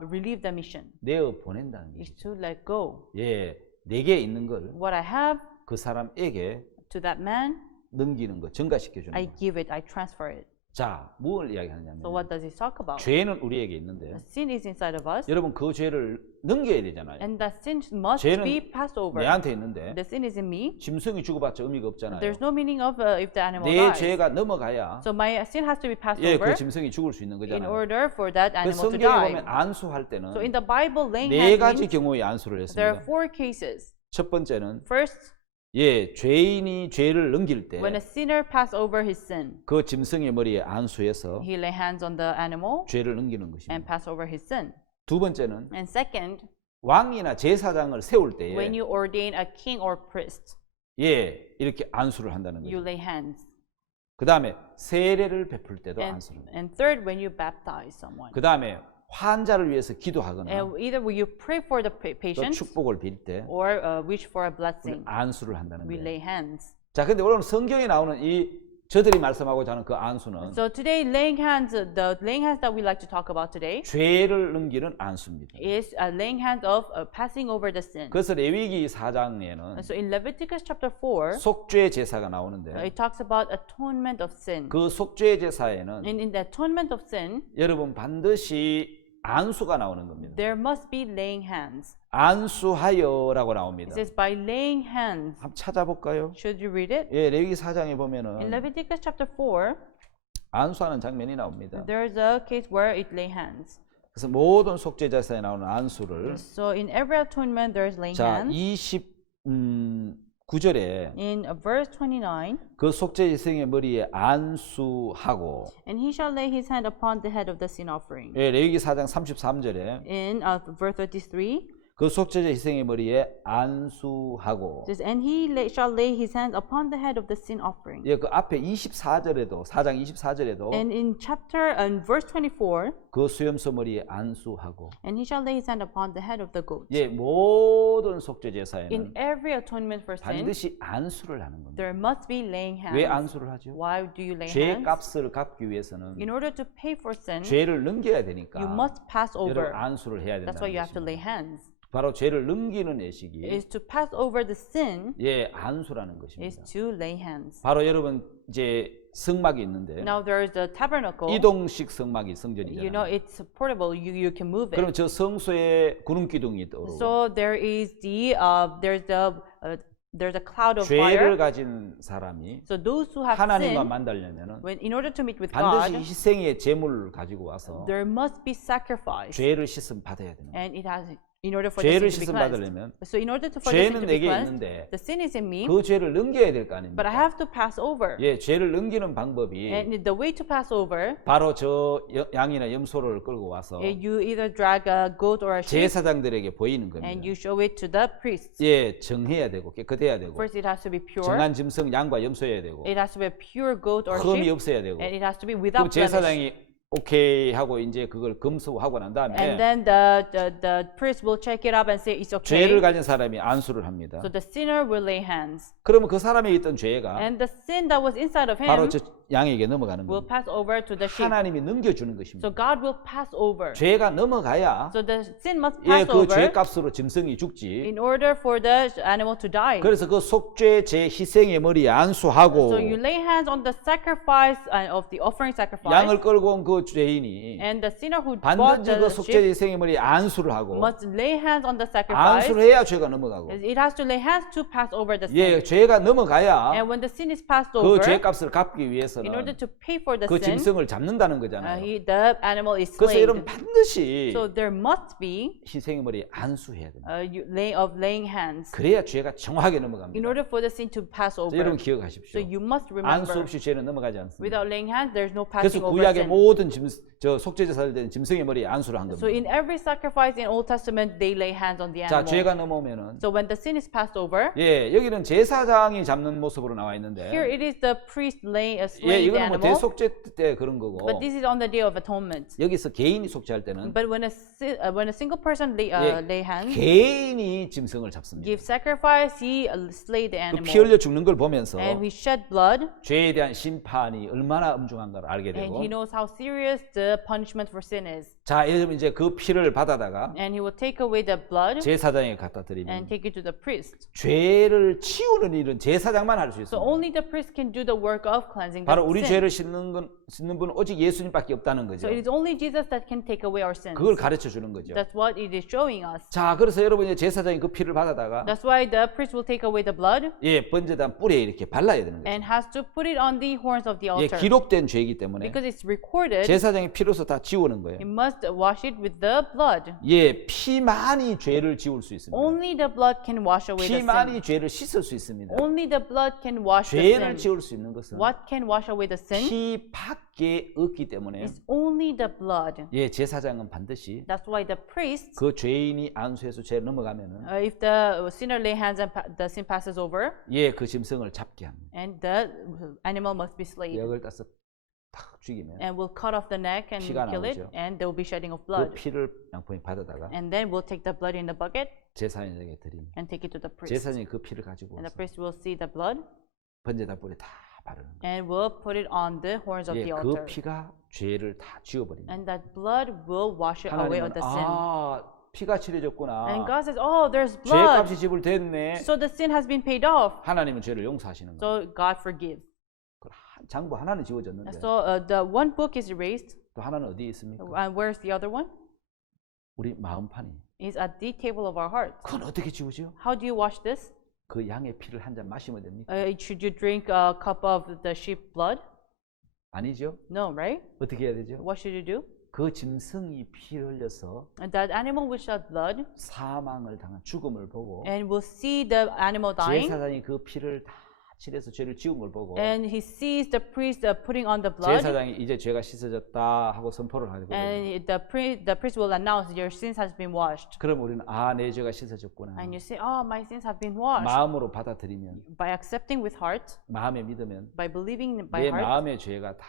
relieve the mission, 내어 보낸다는 is 것이죠. to let go. 예, 내게 있는 걸 what I have 그 사람에게 to that man, 넘기는 거, 전가시켜 주는 I 거. give it, I transfer it. 자, 뭘 이야기하냐면 So what does he talk about? 죄는 우리에게 있는데 Sin is inside of us, 여러분 그 죄를 넘겨야 되잖아요. and that sin must 죄는 be passed over. 내한테 있는데 The sin is in me. 짐승이 죽어봤자 의미가 없잖아요. There's no meaning of if the animal 내 dies. 죄가 넘어가야 So my sin has to be passed 예, over 그 짐승이 죽을 수 있는 in 거잖아요. order for that 그 animal to 성경에 die. 보면 안수할 때는 So in the Bible, laying 네 hands 가지 means 경우에 안수를 there are 했습니다. 4 cases. 첫 번째는 First, 예, 죄인이 죄를 넘길 때 when a sinner pass over his sin, 그 짐승의 머리에 안수해서 he lay hands on the animal 죄를 넘기는 and 것입니다. pass over his sin. 두 번째는 And second, 왕이나 제사장을 세울 때에 when you ordain a king or priest, 예, 이렇게 안수를 한다는 you 거죠. lay hands. 그 다음에 세례를 베풀 때도 And, 안수를 합니다. and third, when you baptize someone. 그 다음에 환자를 위해서 기도하거나 And either will you pray for the 또 patient 축복을 빌 때 or wish for a blessing. 안수를 한다는 We 거예요. lay hands. 자, 근데 오늘 성경에 나오는 이 저들이 말씀하고자 하는 그 안수는 So today, laying hands, the laying hands that we like to talk about today 죄를 넘기는 안수입니다. is laying hands of passing over the sin. 그래서 레위기 4장에는 So in Leviticus chapter 4, 속죄 제사가 나오는데 it talks about atonement of sin. 그 속죄 제사에는 And in the atonement of sin, 여러분 반드시 안수가 나오는 겁니다. there must be laying hands. 안수하여라고 나옵니다. It says by laying hands. 한번 찾아볼까요? Should you read it? 예, 레위기 4장에 In 보면은 Leviticus chapter 4, 안수하는 장면이 나옵니다. there's a case where it lay hands. 그래서 모든 속죄 제사에 나오는 안수를 So in every atonement, there's laying 자, hands. 29절에 In verse 29, 그 속죄 제사의 머리에 안수하고 and he shall lay his hand upon the head of the sin offering. 예, 레위기 4장 33절에 In verse 33, 그 속죄제 희생의 머리에 안수하고 it says, and he shall lay his hands upon the head of the sin offering. 예, 그 앞에 24절에도 4장 24절에도 And in verse 24, 그 수염소 머리에 안수하고 and he shall lay his hand upon the head of the goat. 예, 모든 속죄 In 제사에는 every atonement for sin, 반드시 안수를 하는 겁니다. there must be laying hands. 왜 안수를 하죠? Why do you lay 죄 hands? 값을 갚기 위해서는 In order to pay for sin, 죄를 넘겨야 되니까 you must pass 여러분 over. 안수를 해야 That's why 된다는 you have to lay 것입니다. hands. 바로 죄를 넘기는 예식이 Is to pass over the sin, 예, 안수라는 is 것입니다. to lay hands. 바로 여러분 이제 성막이 있는데 Now there is a tabernacle. 이동식 성막이 You know, 성전이잖아요. it's portable. You can move 그럼 it. 저 성소에 구름 기둥이 떠오르고 So there is there's a cloud of 죄를 fire. 가진 사람이 So those who have 하나님과 sinned, 만나려면은 in order to meet with 반드시 God, 희생의 제물을 가지고 와서 there must be sacrifice, 죄를 씻음 받아야 되는 거예요. and it has in order for the 죄를 sin to be 씻음 cleansed. 받으려면 So in order for the sin 죄는 to be 내게 cleansed, 있는데 the sin is in me, 그 죄를 넘겨야 될 거 but I 아닙니까? have to pass over. 예, 죄를 넘기는 방법이 And the way to pass over, 바로 저 양이나 염소를 끌고 와서 you either drag a goat or a sheep, 제사장들에게 보이는 and 겁니다. you show it to the priests. 예, 정해야 되고 깨끗해야 되고 First, it has to be pure. 정한 짐승 양과 염소여야 되고 It has to be a pure goat or 흠이 sheep, 없어야 되고 and it has to be 그 without blemish. 제사장이 오케이 하고 이제 그걸 검수하고 난 And 다음에 then the priest will check it up and say it's okay. 죄를 가진 사람이 안수를 합니다. So the sinner will lay hands, 그러면 그 사람에 있던 죄가 and the sin that was inside of 바로 him 저 양에게 넘어가는 will 겁니다. pass over to the sheep. 하나님이 넘겨주는 So 것입니다. God will pass over. 죄가 넘어가야 So the sin must 예, pass 그 over 죄값으로 짐승이 죽지. in order for the animal to die. 그래서 그 속죄 제 희생의 머리에 안수하고 So you lay hands on the sacrifice of the offering sacrifice, 양을 끌고 온 그 죄인이 and the sinner who bought 반드시 그 the 속죄 sheep 희생의 머리에 안수를 하고 must lay hands on the sacrifice. 안수를 해야 죄가 넘어가고 It has to lay hands to pass over the 예, sin. 죄가 넘어가야 And when the sin is passed 그 over, 죄값을 갚기 in 위해서는 order to pay for the 그 sin, 짐승을 잡는다는 거잖아요. the animal is 그래서 여러분 slain. 반드시 So there must be 희생의 머리에 안수해야 됩니다. laying hands 그래야 죄가 정확하게 in 넘어갑니다. order for the sin to pass over. 여러분 So 기억하십시오. you must 안수 remember, 없이 죄는 넘어가지 않습니다. without laying hands, there's no 그래서 passing over 구약의 sin. 모든 저 속죄제사를 된 짐승의 머리에 안수를 한 So 겁니다. in every sacrifice in Old Testament, they lay hands on the 자, animal. 죄가 넘어오면은 So when the sin is passed over, 예, 여기는 제사장이 잡는 모습으로 나와 있는데 here it is the priest slay the 이거는 뭐 animal. 대속죄 때 그런 거고. But this is on the day of atonement. 여기서 개인이 속죄할 때는 But when a single person lay hands, 개인이 짐승을 잡습니다. give sacrifice, he slay the 그 피 animal. 흘려 죽는 걸 보면서 And we shed blood, 죄에 대한 심판이 얼마나 엄중한가를 알게 and 되고, he knows how serious the punishment for sin is. 자, 여러분 이제 그 피를 받아다가 And he will take away the blood 제사장에 갖다 and 드리면 take it to the priest. 죄를 치우는 일은 제사장만 할 수 So 있습니다. only the priest can do the work of cleansing the 바로 우리 sin. 죄를 씻는 분은 오직 예수님밖에 없다는 거죠. So it is only Jesus that can take away our sins. 그걸 가르쳐 주는 거죠. That's what it is showing us. 자, 그래서 여러분이 제사장이 그 피를 받아다가 That's why the priest will take away the blood 번제단 뿔에 이렇게 발라야 되는 거죠. and has to put it on the horns of the altar. 기록된 죄이기 때문에 Because it's recorded, 제사장이 피로서 다 지우는 거예요. you must wash it with the blood. 피만이 죄를 지울 수 있습니다. Only the blood can wash away the sin. 피만이 죄를 씻을 수 있습니다. Only the blood can wash the 죄를 sin. 지울 수 있는 것은 What can wash away the sin? 피밖에 없기 때문에 It's only the blood. 제사장은 반드시 That's why the priest, 그 죄인이 안수해서 죄 넘어가면은 if the sinner lay hands and the sin passes over, 그 짐승을 잡게 합니다. and the animal must be slain, 역을 따서 탁 죽이면 and we'll cut off the neck and 피가 kill it, 나오죠. and there will be shedding of 그 blood. 피를 양푼이 받아다가 And then we'll take the blood in the bucket 제사장에게 드립니다. and take it to the priest. 제사장이 그 피를 가지고 And the 와서 priest will see the blood 번제단 뿔에 다 바르는 거예요. and will put it on the horns of the 그 altar. 피가 죄를 다 지워버립니다. And that blood will wash it away of 하나님은 the sin. 피가 칠해졌구나. And God says, oh, there's blood. 죄값이 지불됐네. So the sin has been paid off. 하나님은 죄를 용서하시는 거예요. So God forgives. 장부 하나는 지워졌는데 So the one book is erased. 또 하나는 어디에 있습니까? And where's the other one? 우리 마음판이. Is at the table of our heart. 그건 어떻게 지우죠? How do you wash this? 그 양의 피를 한 잔 마시면 됩니까? Should you drink a cup of the sheep blood? 아니죠. No, right? 어떻게 해야 되죠? What should you do? 그 짐승이 피 흘려서 And that animal will shed blood 사망을 당한 죽음을 보고 and will see the animal dying. 제사장이 그 피를 다 칠해서 죄를 지운 걸 보고 And he sees the priest putting on the blood. 제사장이 이제 죄가 씻어졌다 하고 선포를 하거든요. And the priest will announce your sins has been washed. 그럼 우리는 내 죄가 씻어졌구나. And you say, oh, my sins have been washed. 마음으로 받아들이면, By accepting with heart, 마음에 믿으면 by believing by 내 heart, 마음의 죄가 다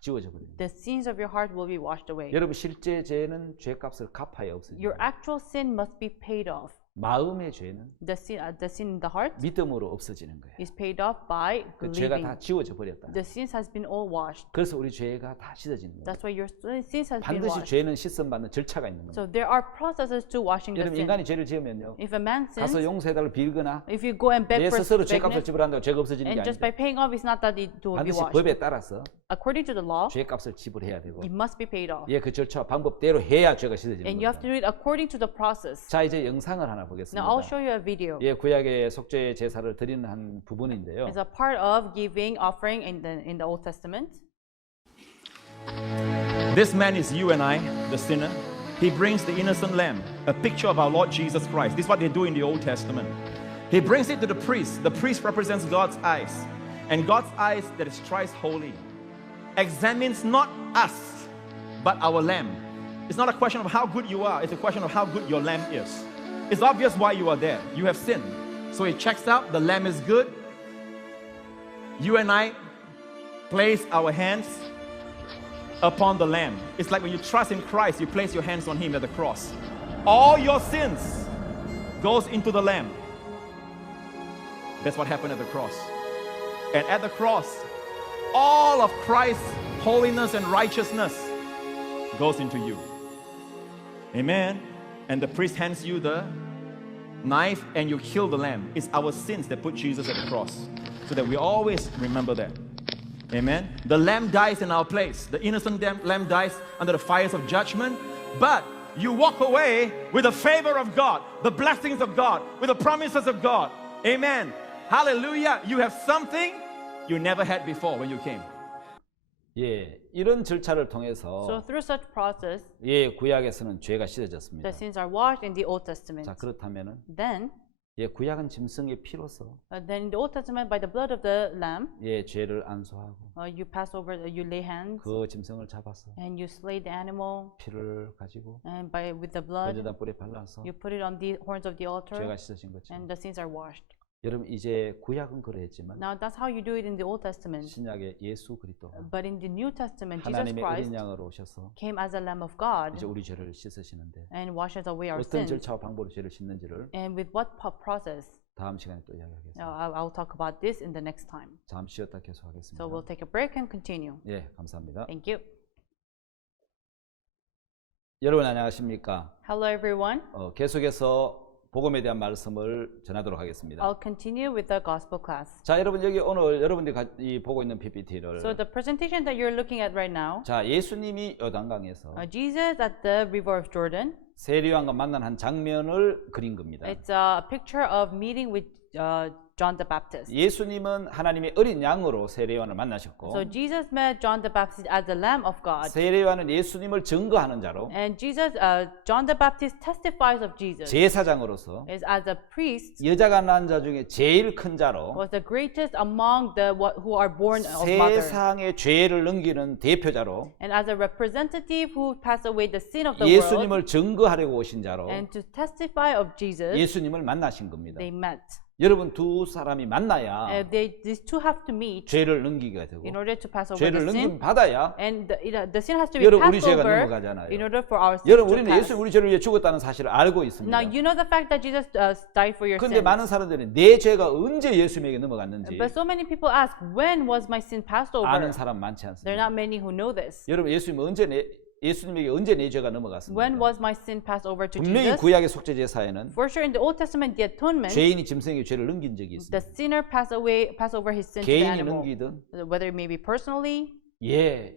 지워져 버립니다. the sins of your heart will be washed away. 여러분 실제 죄는 죄값을 갚아야 없어져요. Your actual sin must be paid off. 마음의 죄는 The sin in the heart 믿음으로 없어지는 거예요. is paid off by 그 죄가 believing. 다 지워져 버렸다. The sins has been all washed. 그래서 우리 죄가 다 씻어지는 거예요. That's why your sins has been 반드시 washed. 죄는 씻음 받는 절차가 있는 거예요. So there are processes to washing the 여러분 sin. 인간이 죄를 지으면요, If a man sins, 가서 용서해달라고 빌거나 if you go and beg 내 for 스스로 죄값을 forgiveness, 지불한다고 죄가 없어지는 게 and just 아니죠. by paying off, it's not that it will be 반드시 washed. 법에 따라서 According to the law, 죄값을 지불해야 되고, it must be paid off. 그 절차와 방법대로 해야 죄가 씻어지는 And you have to 겁니다. do it according to the process. 자, 이제 영상을 하나 보겠습니다. Now I'll show you a video. 구약의 속죄 제사를 드리는 한 부분인데요. It's a part of giving offering in the Old Testament. This man is you and I, the sinner. He brings the innocent lamb, a picture of our Lord Jesus Christ. This is what they do in the Old Testament. He brings it to the priest. The priest represents God's eyes. And God's eyes, that is thrice holy, examines not us, but our lamb. It's not a question of how good you are, it's a question of how good your lamb is. It's obvious why you are there. You have sinned. So he checks out, the lamb is good. You and I place our hands upon the lamb. It's like when you trust in Christ, you place your hands on him at the cross. All your sins goes into the lamb. That's what happened at the cross. And at the cross, all of Christ's holiness and righteousness goes into you. Amen. And the priest hands you the knife and you kill the lamb. It's our sins that put Jesus at the cross. So that we always remember that. Amen. The lamb dies in our place. The innocent lamb dies under the fires of judgment. But you walk away with the favor of God, the blessings of God, with the promises of God. Amen. Hallelujah. You have something you never had before when you came. 이런 절차를 So 통해서 through such process, 구약에서는 죄가 씻어졌습니다. the sins are washed in the Old Testament. 자, 그렇다면은 Then 구약은 짐승의 피로서 then in the Old Testament, by the blood of the lamb, 죄를 안수하고 you pass over, you lay hands, 그 짐승을 잡아서 and you slay the animal, 피를 가지고 and with the blood, 번제단 뿔에 발라서 you put it on the horns of the altar, 죄가 씻어진 거죠. and the sins are washed. 여러분 이제 구약은 그러했지만 Now that's how you do it in the Old Testament. 신약의 예수 그리스도 But in the New Testament, Jesus 하나님의 어린 Christ 양으로 오셔서 came as a Lamb of God 이제 우리 죄를 씻으시는데 and washes away our 어떤 sins. 절차와 방법으로 죄를 씻는지를 And with what process? 다음 시간에 또 이야기하겠습니다. I'll talk about this in the next time. 잠시 쉬었다 계속하겠습니다. So we'll take a break and continue. 예, 감사합니다. Thank you. 여러분 안녕하십니까? Hello, everyone. 계속해서 복음에 대한 말씀을 전하도록 하겠습니다. I'll continue with the gospel class. 자, 여러분 여기 오늘 여러분들이 보고 있는 PPT를 So the presentation that you're looking at right now, 자, 예수님이 요단강에서 Jesus at the River of Jordan. 세례요한과 만난 한 장면을 그린 겁니다. It's a picture of meeting with John the Baptist. 예수님은 하나님의 어린 양으로 세례요한을 만나셨고 So Jesus met John the Baptist as the Lamb of God. 세례요한은 예수님을 증거하는 자로 And John the Baptist testifies of Jesus. 제사장으로서 Is as a priest, 여자가 낳은 자 중에 제일 큰 자로 was the greatest among the who are born of mother. 세상의 죄를 넘기는 대표자로 And as a representative who passed away the sin of the world. 예수님을 증거하려고 오신 자로 And to testify of Jesus, 예수님을 만나신 겁니다. they met. 여러분 두 사람이 만나야 These two have to meet 죄를 넘기게 되고 in order to pass over 죄를 the sin. 넘김 받아야 And the sin has to be 여러분 우리 passed 죄가 over 넘어가잖아요. in order for our sin 여러분 to 우리는 pass. 예수 우리 죄를 위해 죽었다는 사실을 알고 있습니다. Now you know the fact that Jesus died for your 그런데 sins. 많은 사람들이 내 죄가 언제 예수님에게 넘어갔는지 But so many people ask, when was my sin passed over? 아는 사람 많지 There are 않습니다. not many who know this. 여러분 예수님에게 언제 내 죄가 넘어갔습니까? When was my sin passed over to 분명히 Jesus? 구약의 속죄 제사에는 For sure, in the Old Testament, the atonement, 죄인이 짐승에게 죄를 넘긴 적이 the 있습니다. sinner pass over his sin to the 개인이 animal, 넘기든 whether it may be personally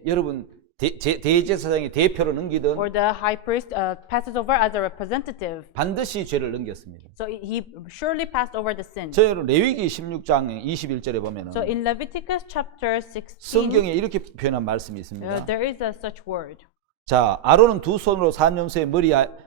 여러분 대제사장이 대표로 넘기든 or the high priest passes over as a representative. 반드시 죄를 넘겼습니다. So he surely passed over the sin. 저 여러분 레위기 16장 21절에 보면은 So in Leviticus chapter 16, 성경에 이렇게 표현한 말씀이 있습니다. there is a such word. 자, 아론은 두 손으로 산염소의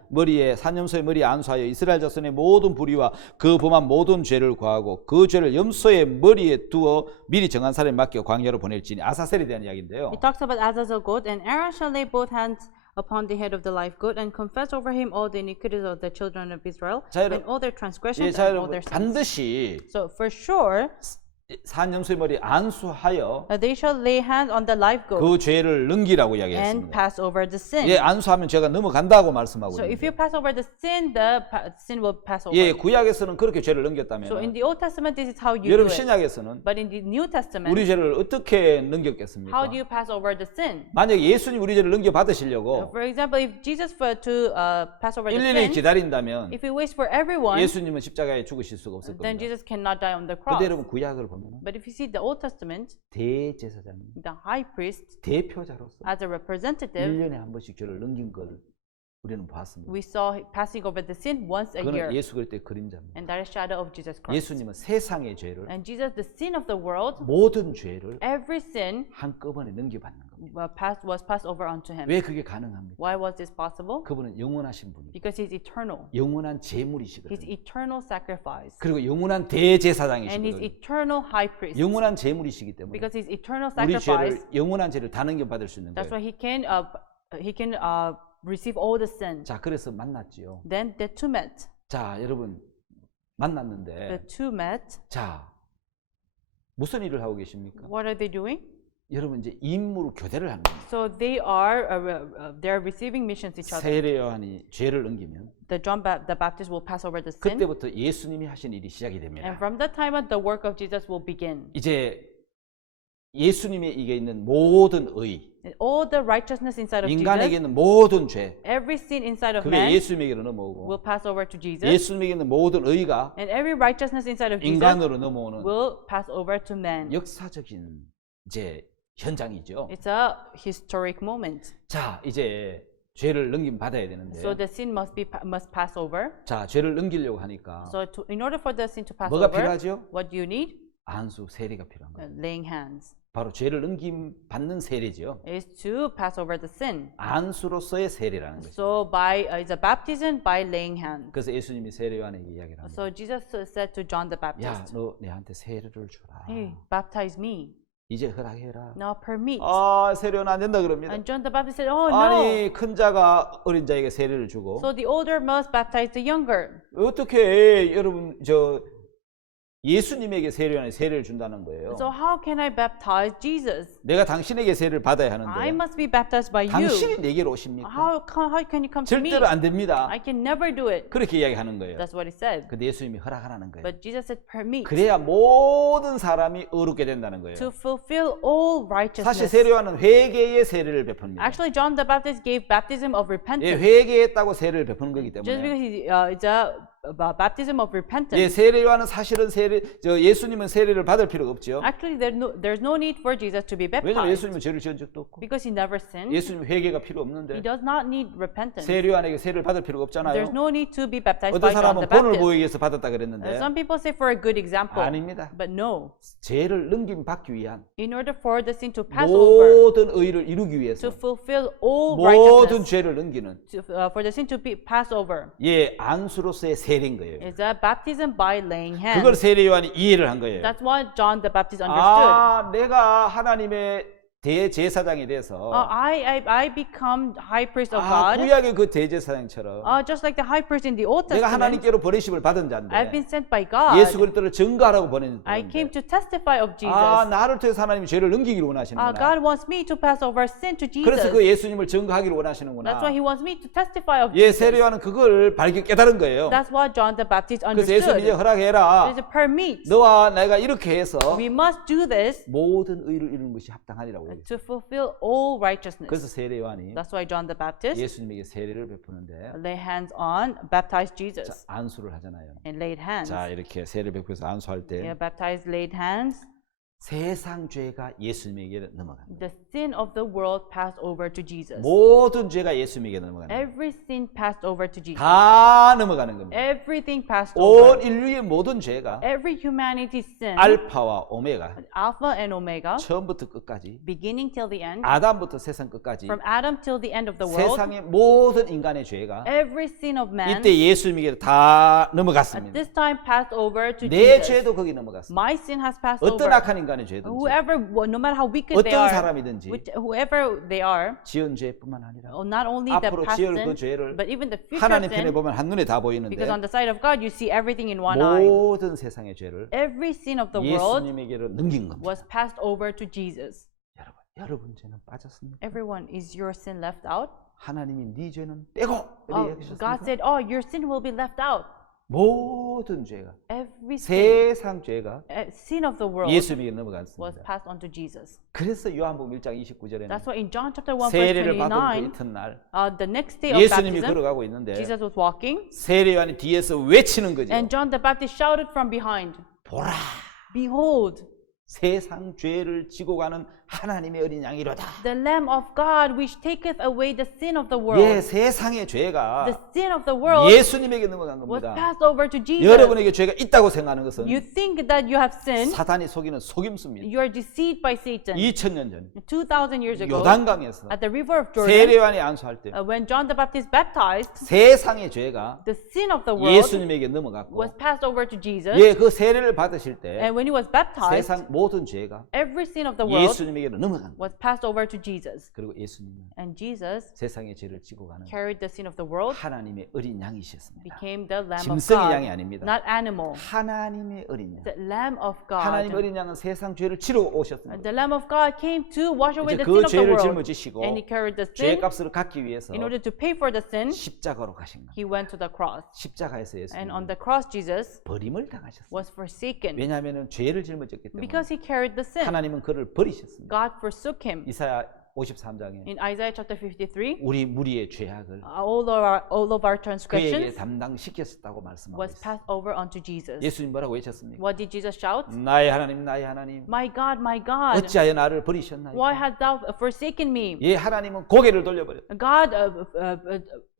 머리에 안수하여 이스라엘 자손의 모든 불의와 그 범한 모든 죄를 구하고 그 죄를 염소의 머리에 두어 미리 정한 사람에 맡겨 광야로 보낼지니 아사셀에 대한 이야기인데요. It talks about Azazel goat, and Aaron shall lay both hands upon the head of the live goat and confess over him all the iniquities of the children of Israel 자, and all their transgressions 자, and all 여러분 their sins. 반드시 So for sure, 산염소의 머리 안수하여 they shall lay hands on the live goat 그 죄를 넘기라고 and 이야기했습니다. pass over the sin. 예, 안수하면 죄가 넘어간다고 말씀하고 So if 있는데. you pass over the sin, the sin will pass over. 예, 구약에서는 그렇게 죄를 So 넘겼다면 in the Old Testament, this is how you do 여러분 it. 신약에서는 But in the New Testament, 우리 죄를 어떻게 how 넘겼겠습니까? do you pass over the sin? 만약 예수님 우리 죄를 넘겨 받으시려고 For example, if Jesus were to pass over the 1년을 sin, 기다린다면 if he waits for everyone, 예수님은 십자가에 죽으실 수가 없을 then 겁니다. Jesus cannot die on the 근데 cross. 여러분 구약을 보면 But if you see the Old Testament, 대제사장님, the high priest, 대표자로서 as a representative, 1년에 한 번씩 죄를 넘긴 걸 우리는 봤습니다. we saw passing over the sin once a year. 그는 예수 그리스도의 그림자입니다. And that is shadow of Jesus Christ. 예수님은 세상의 죄를 And Jesus, the sin of the world, 모든 죄를 every sin 한꺼번에 넘겨받는 겁니다. was passed over onto him. 왜 그게 가능합니까? Why was this possible? 그분은 영원하신 분이고 Because he's eternal. 영원한 He's 제물이시거든요. eternal sacrifice. 그리고 영원한 And he's 대제사장이시거든요. eternal high priest. 영원한 제물이시기 때문에 Because he's eternal 우리 sacrifice, 죄를 영원한 죄를 다 넘겨받을 수 있는 that's 거예요. why he can receive all the sin. 자, 그래서 만났지요. Then the two met. 자, 여러분 The 만났는데 two met. 자, 무슨 일을 하고 계십니까? What are they doing? 여러분 이제 임무로 교대를 하는 겁니다. So they are receiving missions each other. 세례 요한이 죄를 넘기면 The Baptist will pass over the sin, 그때부터 예수님이 하신 일이 시작이 and 됩니다. from that time on, the work of Jesus will begin. 이제 예수님의 이게 있는 모든 의, And all the righteousness inside of 인간에게 Jesus, 있는 모든 죄, every sin inside of 그게 man 예수님에게로 넘어오고 will pass over to Jesus, 예수님에게 있는 모든 의가 and every righteousness inside of Jesus 인간으로 넘어오는 will pass over to man. 역사적인 이제 현장이죠. It's a historic moment. 자, 이제 죄를 넘김 받아야 되는데, So the sin must pass over. 자, 죄를 넘기려고 하니까 So in order for the sin to pass 뭐가 over, 필요하죠? what do you need? 안수 세례가 필요한 거예요. Laying hands. 바로 죄를 넘김 받는 세례죠. Is to pass over the sin. 안수로서의 세례라는 거죠. So it's a baptism by laying hands. 그래서 예수님이 세례 요한에게 이야기를 합니다. So Jesus said to John the 야, Baptist, 너 내한테 세례를 주라. hey, baptize me. 이제 허락해라. Now permit. 아, 세례 요한 안 된다 그럽니다. And John the Baptist said, oh no. 아니, 큰 자가 어린 자에게 세례를 주고 So the older must baptize the younger. 어떻게 여러분 예수님에게 세례요한이 세례를 준다는 거예요. So how can I baptize Jesus? 내가 당신에게 세례를 받아야 I 하는데 must be baptized by you. 당신이 내게로 오십니까? How can you come to me? 절대로 안 됩니다. I can never do it. 그렇게 이야기하는 거예요. That's what he said. 근데 예수님이 허락하라는 거예요. But Jesus said, permit 그래야 모든 사람이 의롭게 된다는 거예요. to fulfill all 사실 righteousness. 세례요한은 회개의 세례를 베풉니다. Actually, John the Baptist gave baptism of 예, repentance. 회개했다고 세례를 베푸는 거기 Just 때문에. because it's a baptism of 예, repentance. 세례요한은 사실은 예수님은 세례를 받을 필요가 없죠. Actually, there's no need for Jesus to be 왜냐하면 baptized 예수님은 죄를 지은 적도 없고 because he never sinned. 예수님 회개가 필요 He 없는데 does not need repentance. 세례요한에게 세례를 받을 필요가 There's 없잖아요. no need to be baptized 어떤 by John 사람은 the 본을 Baptist. 보이기 위해서 받았다 그랬는데 Some people say for a good example, 아닙니다. but no. 죄를 넘김받기 위한 In order for the sin to pass over, 모든 의를 이루기 위해서 to fulfill all 모든 righteousness, 죄를 넘기는 for the sin to be pass over, 예 안수로서의 세례인 거예요. is a baptism by laying hands. 그걸 세례요한이 이해를 한 거예요. That's what John the Baptist understood. 아, 내가 하나님의 대제사장이 돼서 I become high priest of 아, God, 구약의 그 대제사장처럼 just like the high priest in the Old 내가 Testament. 하나님께로 버리심을 받은 I've 자인데 been sent by God. 예수 그리스도를 증거하라고 보낸 I came 자인데 to testify of Jesus. 아, 나를 통해서 하나님이 죄를 넘기기를 원하시는구나. God wants me to pass over sin to Jesus. 그래서 그 예수님을 증거하기를 원하시는구나. That's why He wants me to testify of 예, Jesus. 세례요한은 그걸 깨달은 거예요. That's what John the Baptist 그래서 예수님 이제 understood. 허락해라. There's a permit. 너와 내가 이렇게 해서 We must do this 모든 의를 이루는 것이 합당하리라고 얘기해요. to fulfill all righteousness. 그래서 세례요한이 That's why John the Baptist 예수님에게 세례를 베푸는데 lay hands on, baptized 자, Jesus, 안수를 하잖아요. and laid hands. 자, 이렇게 세례를 베풀어서 안수할 때 Yeah, baptized, laid hands. 세상 죄가 예수님에게 넘어갑니다. The sin of the world passed over to Jesus. 모든 죄가 예수님에게 넘어갑니다. Every sin passed over to Jesus. 다 넘어가는 겁니다. Everything passed 온 over. 인류의 모든 죄가 Every humanity's sin, 알파와 오메가 Alpha and Omega, 처음부터 끝까지 beginning till the end, 아담부터 세상 끝까지 from Adam till the end of the world, 세상의 모든 인간의 죄가 every sin of man 이때 예수님에게 다 at 넘어갔습니다. this time passed over to 내 Jesus. 죄도 거기 넘어갔습니다. My sin has passed 어떤 over. 악한 인간의 죄든지 Whoever, no matter how wicked they 어떤 are, 사람이든지 whoever they are, 지은 죄뿐만 아니라 not only the 앞으로 past 지을 sin, 그 죄를 but even the future 하나님 편에 sin, 보면 한눈에 다 보이는데 because on the side of God you see everything in one eye. 모든 세상의 죄를 Every sin of the world 예수님에게로 넘긴 겁니다. was passed over to Jesus. 여러분 죄는 빠졌습니까? Everyone, is your sin left out? 하나님이 네 죄는 빼고 이렇게 God 이야기하셨습니까? said, oh, your sin will be left out. 모든 죄가 Every sin, 세상 죄가 sin of the world 예수님에게 was 넘어갔습니다. passed on to Jesus. 그래서 요한복음 1장 29절에는 That's why in John chapter 1 verse 세례를 받은 그 29, 이튿날 the next day of 예수님이 baptism, 걸어가고 있는데 Jesus was walking, 세례요한이 뒤에서 외치는 거죠. and John the Baptist shouted from behind, 보라, behold, 세상 죄를 지고 가는 하나님의 어린 양이로다. the Lamb of God which taketh away the sin of the 예, world. 세상의 죄가 The sin of the world 예수님에게 넘어간 was 겁니다. passed over to Jesus. 여러분에게 죄가 있다고 생각하는 것은 You think that you have sinned, 사탄이 속이는 속임수입니다. you are deceived by Satan. 2000년 전 2,000 years ago, 요단강에서 at the river of Jordan, 세례요한이 안수할 때 when John the Baptist baptized, 세상의 죄가 the sin of the world 예수님에게 넘어갔고 was passed over to Jesus. 예, 그 세례를 받으실 때 And when he was baptized, 세상 모든 죄가 every sin of the world 예수님에게 넘어간 거예요. was passed over to Jesus. 그리고 예수님은 And Jesus 세상의 죄를 지고 가는 carried the sin of the world, 하나님의 어린 양이셨습니다. became the Lamb of 짐승의 God, 양이 아닙니다. not animal. 하나님의 어린 양. The Lamb of 하나님 God. 어린 양은 세상 죄를 치러 오셨습니다. The Lamb of God came to wash away 이제 the 그 sin of the 죄를 world. 짊어지시고 And he carried the sin 죄값을 갚기 위해서 in order to pay for the sin. 십자가로 가신 겁니다. He went to the cross. 십자가에서 And 예수님 on the cross, Jesus 버림을 당하셨습니다. was forsaken 왜냐하면 죄를 짊어졌기 때문에 because he carried the sin. 하나님은 그를 버리셨습니다. God forsook him. 이사야 53장에 In Isaiah chapter 53, 우리 무리의 죄악을 all of our 그에게 transgressions 담당시켰다고 말씀하고 was 있습니다. passed over onto Jesus. 예수님 뭐라고 외쳤습니까? What did Jesus shout? 나의 하나님 나의 하나님 My God, 어찌하여 나를 버리셨나이까? why hast thou forsaken me? 예, 하나님은 고개를 돌려버렸어요. God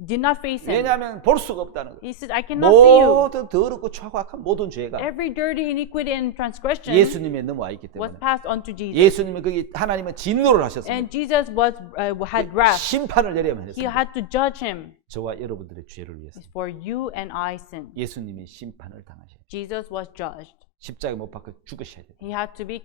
did not face him. 왜냐하면 볼 수가 없다는 거예요. He said, I cannot see you. 모든 더럽고 초악한 모든 죄가 Every dirty iniquity and transgression 예수님에 넘어와 있기 was 때문에 passed onto Jesus. 예수님은 거기 하나님은 진노를 하셨습니다. And Jesus had wrath. 심판을 내려야만 He 했습니다. had to judge him. 저와 여러분들의 죄를 위해서 It's for you and I sin. 예수님이 심판을 당하셔야 돼요. Jesus was judged. 십자가에 못 박혀 죽으셔야 돼요. He had to be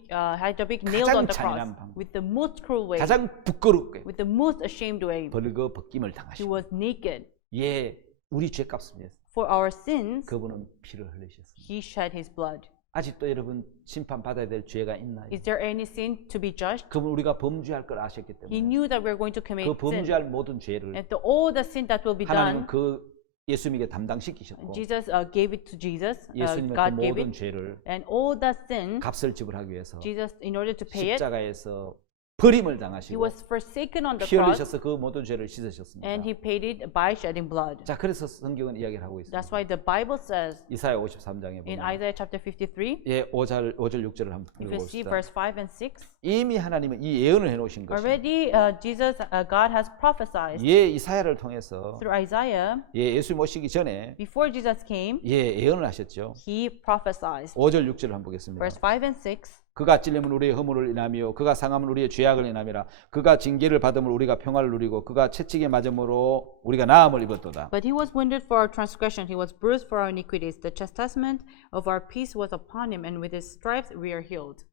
nailed on the cross 잔인한 방법. with the most cruel way, 가장 부끄럽게 with the most ashamed way. 벌거 벗김을 He 당하시고 was naked. 예, 우리 죄값을 위해서 For our sins, 그분은 피를 흘리셨습니다. he shed his blood. 아직도 여러분 심판받아야 될 죄가 있나요? Is there any sin to be judged? 그분 우리가 범죄할 걸 아셨기 He 때문에 knew that we were going to commit 그 sin. 범죄할 모든 죄를 And all the sin that will be 하나님은 done, 그 예수님에게 담당시키셨고 Jesus gave it to Jesus. 예수님은 그 God gave 모든 it. 죄를 And all that sin, 값을 지불하기 위해서 Jesus, in order to pay it, 십자가에서 버림을 he 당하시고 was forsaken on the 피 cross, 흘리셔서 그 모든 죄를 씻으셨습니다. and he paid it by shedding blood. 자, 그래서 성경은 이야기를 하고 있습니다. That's why the Bible says 이사야 53장에 in 보면 Isaiah chapter 53, 예, 5절 6절을 한번 if you see 읽어봅시다. verse 5 and 6, 이미 하나님은 이 예언을 해 놓으신 것이 already God has prophesied 예, 이사야를 통해서 through Isaiah, 예, 예수님 오시기 전에 before Jesus came, 예, 예언을 하셨죠. he prophesied. 5절 6절을 한번 보겠습니다. Verse 5 and 6, 그가 찔림은 우리의 허물을 인하며 그가 상함은 우리의 죄악을 인함이라. 그가 징계를 받음으로 우리가 평화를 누리고 그가 채찍에 맞음으로 우리가 나음을 입었도다. but he was wounded for our transgression, he was bruised for our iniquities. The chastisement of our peace was upon him, and with his stripes we are healed.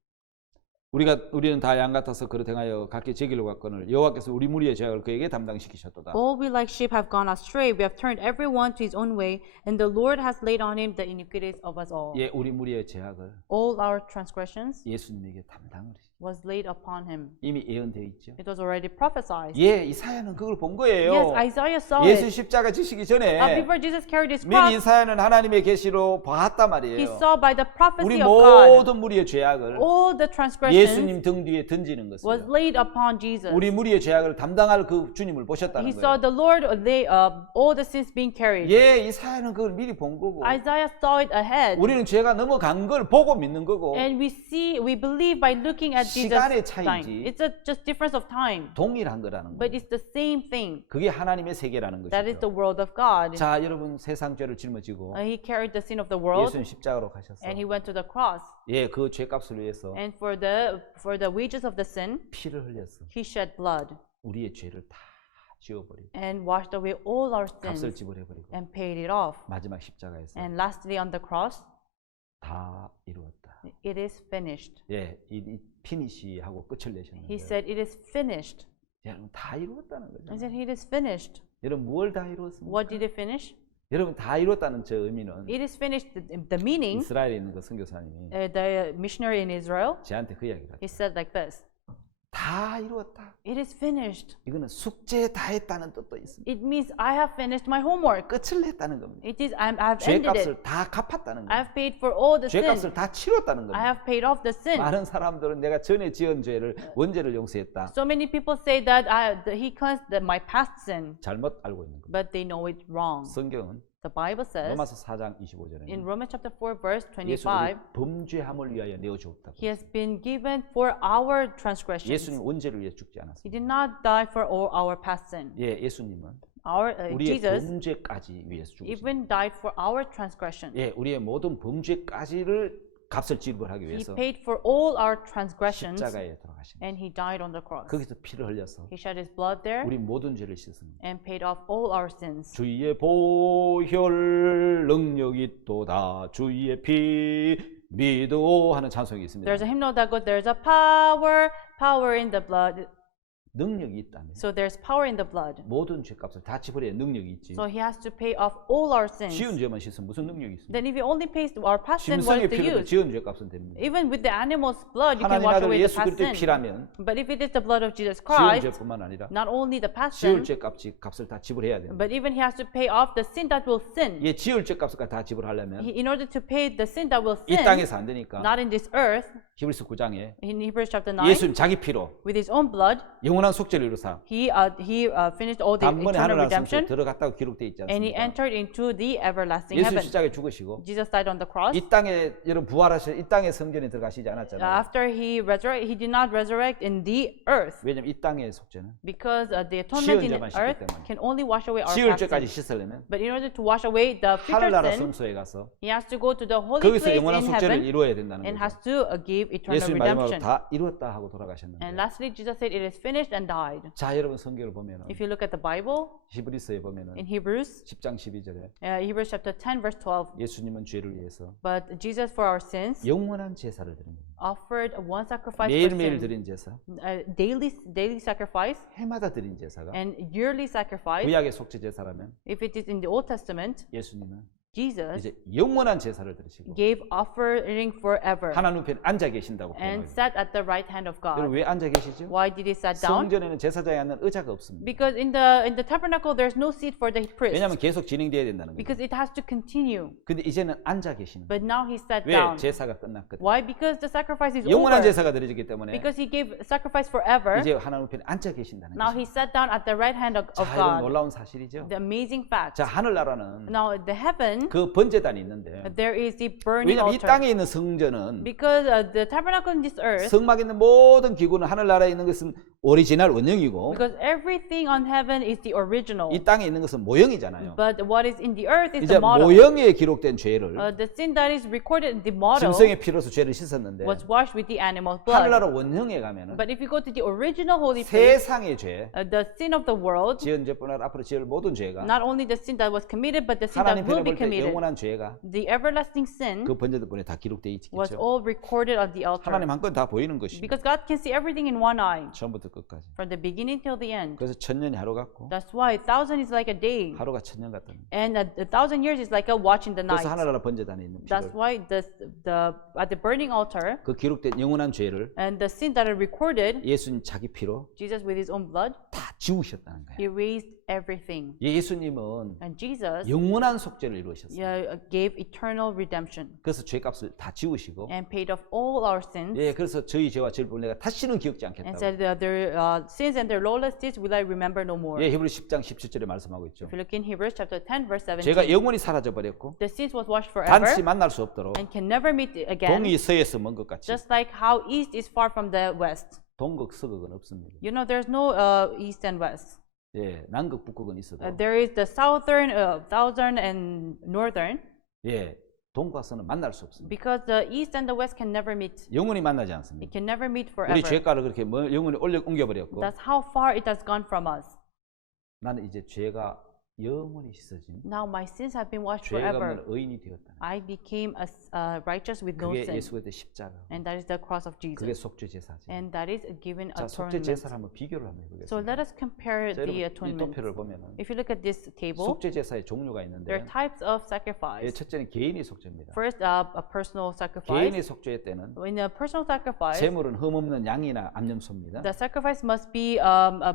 우리는 다 양 같아서 그릇 행하여 각기 제 길로 갔거늘 여호와께서 우리 무리의 죄악을 그에게 담당시키셨도다. All we like sheep have gone astray. We have turned everyone to his own way, and the Lord has laid on him the iniquities of us all. 예, 우리 무리의 죄악을 All our transgressions 예수님에게 담당을 was laid upon him. 이미 예언되어 있죠. It was already prophesied. 예, 이사야는 그걸 본 거예요. Yes, Isaiah saw 예수 it. 십자가 지시기 전에 Before Jesus carried his 미리 cross, 이사야는 하나님의 계시로 봤단 he 말이에요. saw by the 우리 prophecy of God 모든 무리의 죄악을 all the transgressions 예수님 등 뒤에 던지는 was 것을 laid upon Jesus. 우리 무리의 죄악을 담당할 그 주님을 He 보셨다는 saw 거예요. the Lord lay all the sins being carried. 예, 이사야는 그걸 미리 본 거고 Isaiah saw it ahead. 우리는 죄가 넘어간 걸 보고 믿는 거고 And we believe by looking at Jesus' 시간의 time. 차이지. It's 네. just difference of time. 동일한 거라는 But 거예요. it's the same thing. 그게 하나님의 세계라는 That is the 것이죠. world of God. 자, 여러분 세상 죄를 짊어지고 He carried the sin of the world, 예수님 십자가로 가셔서 and he went to the cross. 예, 그 죄값을 위해서 And for the wages of the sin, 피를 흘렸어. he shed blood 우리의 죄를 다 지워버리고 and washed away all our 값을 sins 지불해버리고 and paid it off. 마지막 십자가에서 And lastly, on the cross, 다 이루었다. it is finished. 예, 이 피니시 하고 끝을 He 내셨는데 said, it is finished. 여러분 다 이루었다는 거죠. He said, it is finished. 여러분 뭘 다 이루었습니까? What did it finish? 여러분 다 이루었다는 저 의미는 It is finished. The meaning, 이스라엘에 있는 그 선교사님이 the missionary in Israel, 저한테 그 이야기를 he 하죠. said like this: 다 이루었다. it is finished. 이거는 숙제 다 했다는 뜻도 있습니다. It means I have finished my homework. 끝을 냈다는 겁니다. It is I've ended it. 죄값을 다 갚았다는 I 겁니다. have paid for all the sin. 죄값을 다 치렀다는 I 겁니다. have paid off the sin. 많은 사람들은 내가 전에 지은 죄를 원죄를 용서했다. So many people say that he cleansed my past sin, 잘못 알고 있는 겁니다. but they know it wrong. 성경은 The Bible says 로마서 4장 25절에 in Romans chapter 4 verse 예수 25, 우리 범죄함을 위하여 내어 주었다. he has been given for our transgressions. 예수님 원죄를 위해 죽지 He 않았습니다. did not die for all our past sin. 예, 예수님은 우리의 Jesus 범죄까지 위해서 죽으셨습니다. even died for our transgression. 예, 우리의 모든 범죄까지를 값을 지불하기 He 위해서 paid for all our transgressions, 십자가에 돌아가신 거예요. and he died on the cross. 거기서 피를 흘려서 He shed his blood there 우리 모든 죄를 씻습니다. and paid off all our sins. 주의 보혈 능력이 있도다. 주의 피 믿어 하는 찬송이 있습니다. There's a hymnal that goes, there's a power in the blood. 능력이 있다면 So there's power in the blood. 모든 죄값을 다 지불해야 능력이 있지. So he has to pay off all our sins. 지은 죄만 씻으면 무슨 능력이 있습니까? Then if he only pays our past sin, what 짐승의 is the 피로도 use? 지은 죄값은 됩니다. Even with the animal's blood, you can 하나님 wash 아들 away the 예수 past 그리스도의 sin. 피라면 But if it is the blood of Jesus 지은 Christ, 죄뿐만 아니라 not only the past 지을 sin, 죄값을 다 지불해야 됩니다. but even he has to pay off the sin that will sin. 예, 지을 죄값을 다 지불하려면 In order to pay the sin that will 이 sin, 땅에서 안 되니까 not in this earth, 히브리서 9장에 in Hebrews chapter 9, 예수님 자기 피로 with his own blood, 영원한 속죄를 이루사 he finished all the 단번에 eternal 하늘나라 성소에 redemption, 들어갔다고 기록되어 있지 and he 않습니까? entered into the everlasting 예수 heaven. 십자가에 죽으시고 Jesus died on the cross. 이 땅에 여러분 부활하셔 이 땅의 성전에 들어가시지 않았잖아요. After he did not resurrect in the earth, 왜냐면 이 땅의 속죄는 because the atonement in 죄만 씻기 earth 때문에. can only wash away our 지을 past 죄까지 sin. 씻으려면 But in order to wash away the future 하늘나라 sin, 성소에 가서 he has to go to the holy 거기서 place 영원한 in 속죄를 heaven 이루어야 된다는 and 거죠. has to give eternal 예수님 마지막으로 redemption. 다 이루었다 하고 돌아가셨는데 And lastly, Jesus said, "It is finished," and died. 자 여러분 성경을 보면은 If you look at the Bible, 히브리서에 보면은 in Hebrews, 10장 12절에 Hebrews chapter 10, verse 12, 예수님은 죄를 위해서 but Jesus for our sins 영원한 제사를 드린 겁니다. offered one sacrifice for 매일매일 sin, 드린 제사, daily sacrifice, 해마다 드린 제사가 and yearly sacrifice. 구약의 속죄 제사라면 If it is in the Old Testament, 예수님은 Jesus 이제 영원한 제사를 드리시고 gave offering forever 하나님 우편에 앉아 계신다고 and 표현해요. sat at the right hand of 여러분 God. 왜 앉아 계시죠? Why did he sat down? 성전에는 제사장이 앉는 의자가 없습니다. Because in the tabernacle there's no seat for the priest 왜냐하면 계속 진행돼야 된다는 거예요. because it has to continue. 근데 이제는 앉아 계시는 거예요. But now he sat 왜? down. 제사가 끝났거든요. Why? Because the sacrifice is 영원한 over. 제사가 드려지기 때문에 Because he gave sacrifice forever. 이제 하나님 우편에 앉아 계신다는 Now 거죠. he sat down at the right hand of 자, 이건 God. 놀라운 사실이죠. The amazing fact. 자, 하늘나라는 Now the heaven, 그 번제단이 있는데 there is the burning 왜냐하면 이 altar. 땅에 있는 성전은 Because the tabernacle in this earth, 성막에 있는 모든 기구는 하늘나라에 있는 것은 오리지널 원형이고 because everything on heaven is the original. 이 땅에 있는 것은 모형이잖아요. But what is in the earth is 이제 the model. 모형에 기록된 죄를 The sin that is recorded in the model 짐승의 피로서 죄를 씻었는데 was washed with the animal blood. 하늘나라 원형에 가면은 But if you go to the original holy place, 세상의 죄, the sin of the world, 지은 죄뿐 아니라 앞으로 지을 모든 죄가 not only the sin that was committed, but the sin that 하나님 편에 will be 볼 때 committed, 영원한 죄가 the everlasting sin 그 번제단에 다 기록되어 was 있겠죠. all recorded on the altar. 하나님 한 건 다 보이는 것입니다. Because God can see everything in one eye, 처음부터 끝까지. from the beginning till the end. 그래서 천년이 하루 같고 That's why 1,000 is like a day, 하루가 천년 같다는 거예요. and a 1,000 years is like a watch in the night. 그래서 하늘나라 번제단에 있는 That's 피를 why at the burning altar, 그 기록된 영원한 죄를 and the sin that are recorded, 예수님 자기 피로 Jesus with his own blood 다 지우셨다는 거예요. erased everything. 예수님은 And Jesus 영원한 속죄를 이루셨어요. gave eternal redemption 그래서 죄값을 다 지우시고 and paid off all our sins. 예, 그래서 저희 죄와 죄를 내가 다시는 기억지 And 않겠다고. said that their sins and their lawless deeds will I remember no more. 예, 히브리 10장 17절에 말씀하고 있죠. If you look in Hebrews chapter 10 verse 17, 죄가 영원히 사라져 버렸고 the sins was washed forever 다시 만날 수 없도록 and can never meet again, 동이 서에서 먼 것 같이 just like how east is far from the west. 동극 서극은 없습니다. You know, there's no east and west. 예, 남극 북극은 있어도 There is the southern and northern, 예, 동과 서는 만날 수 없습니다. because the east and the west can never meet. 영원히 만나지 않습니다. It can never meet 우리 forever. 죄가를 그렇게 영원히 옮겨 버렸고 That's how far it has gone from us. 나는 이제 죄가 영원히 씻어진 Now my sins have been washed 죄가 forever. 없는 의인이 되었다. I became righteous with no 그게 sin. 예수의 십자가. And that is the cross of 그게 Jesus. 속죄 제사지. And that is given 자, 속죄 atonement. 제사를 한번 비교를 한번 So 해보겠습니다. let us compare 자, the 여러분 이 atonement. 도표를 보면은 If you look at this table, 속죄 제사의 종류가 there 있는데 are types of 예, sacrifice. 첫째는 개인의 속죄입니다. First, a personal sacrifice. 개인의 속죄 때는 In a personal sacrifice, 제물은 흠없는 양이나 암염소입니다. the sacrifice must be a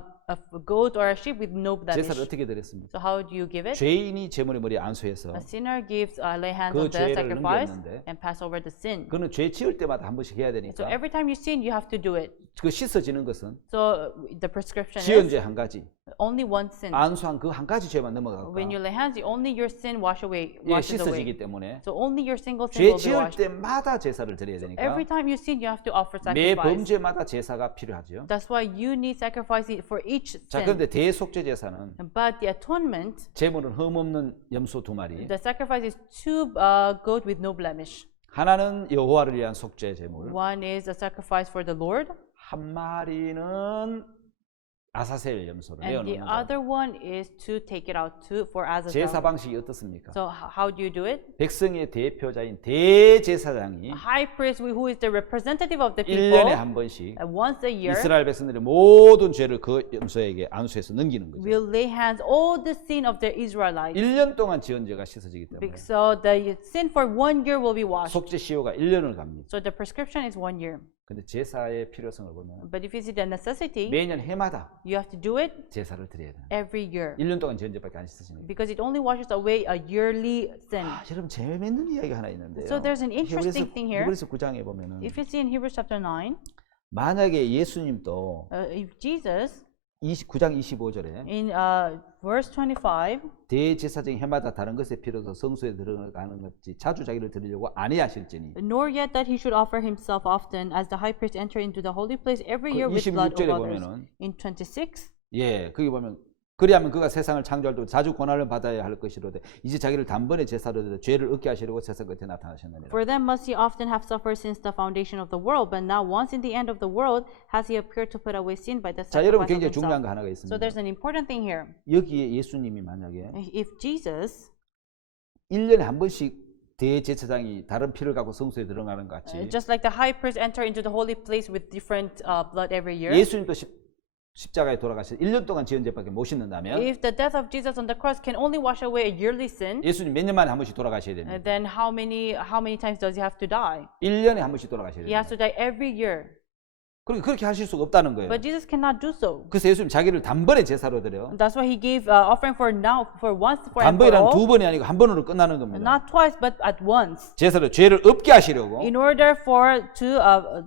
goat or a sheep with no blemish. 제사를 어떻게 드렸습니까? So how do you give it? 죄인이 제물의 머리에 안수해서 A sinner gives lay hands 그 on the 죄를 sacrifice 넘겼는데 and pass over the sin. 그는 죄 지을 때마다 한 번씩 해야 So 되니까 every time you sin, you have to do it. 그 씻어지는 것은 So the prescription 지은 is 죄 한 가지, only one sin. 안수한 그 한 가지 죄만 넘어가니까 When you lay hands, only your sin washes 예, away. 씻어지기 때문에 So only your single sin 죄 will be 지을 washed. 때마다 제사를 드려야 되니까 Every time you sin, you have to offer 매 sacrifice. 범죄마다 제사가 필요하죠. That's why you need sacrifice for each 자, sin. 그런데 대속죄 제사는 But the atonement, 제물은 흠없는 염소 2마리, the sacrifice is two goat with no blemish. 하나는 여호와를 위한 속죄 제물, One is a sacrifice for the Lord, 한 마리는 아사셀 염소를 and the 내어놓는 거. other one is to take it out for as a 제사 dowry. 방식이 어떻습니까? So how do you do it? 백성의 대표자인 대제사장이 A high priest who is the representative of the 1년에 people, 한 번씩 once a year, 이스라엘 백성들의 모든 죄를 그 염소에게 안수해서 넘기는 거죠. will lay hands all the sin of the Israelites. 1년 동안 지은 죄가 씻어지기 때문에 So the sin for 1 year will be washed. 속죄 시효가 1년을 갑니다. So the prescription is 1 year. 근데 제사의 필요성을 보면 But if you see the necessity, 매년 해마다 you have to do it 제사를 드려야 돼요. every year. 1년 동안 지은 죄밖에 안 씻어지니까. Because it only washes away a yearly sin. 아, 여러분 재밌는 이야기가 하나 있는데요. So there's an interesting thing here. 히브리서 9장에 보면은 If you see in Hebrews chapter 9, 만약에 예수님도 if Jesus, 9장 25절에 in verse 25, 대제사장이 해마다 다른 것에 필요해서 성소에 들어가는 것이 자주 자기를 드리려고 아니하실지니 nor yet that he should offer himself often as the high priest enter into the holy place every year with blood of 26절에 others. 보면은 In 26, 예, 거기 보면 그리하면 그가 세상을 창조할 때 자주 고난을 받아야 할 것이로되 이제 자기를 단번에 제사로 드려 죄를 얻게 하시려고 세상 끝에 나타나셨느니라. for then must he often have suffered since the foundation of the world, but now once in the end of the world has he appeared to put away sin by the 자, 여러분 sacrifice of 굉장히 중요한 himself. 거 하나가 So 있습니다. there's an important thing here. 여기에 예수님이 만약에 If Jesus, 1년에 한 번씩 대제사장이 다른 피를 갖고 성소에 들어가는 것 같이 just like the high priest enter into the holy place with different blood every year, 예수님도 십자가에 돌아가셔서 1년 동안 지은 죄밖에 못 씻는다면 If the death of Jesus on the cross can only wash away a yearly sin, 예수님 몇 년 만에 한 번씩 돌아가셔야 됩니다. then how many times does he have to die? 1년에 한 번씩 돌아가셔야 He has 됩니다. to die every year. 그러니까 그렇게 하실 수가 없다는 거예요. But Jesus cannot do so. 그래서 예수님 자기를 단번에 제사로 드려. That's why he gave offering for now, for once, for and for 단번이란 all. 두 번이 아니고 한 번으로 끝나는 겁니다. Not twice, but at once. 제사로 죄를 없게 하시려고 In order to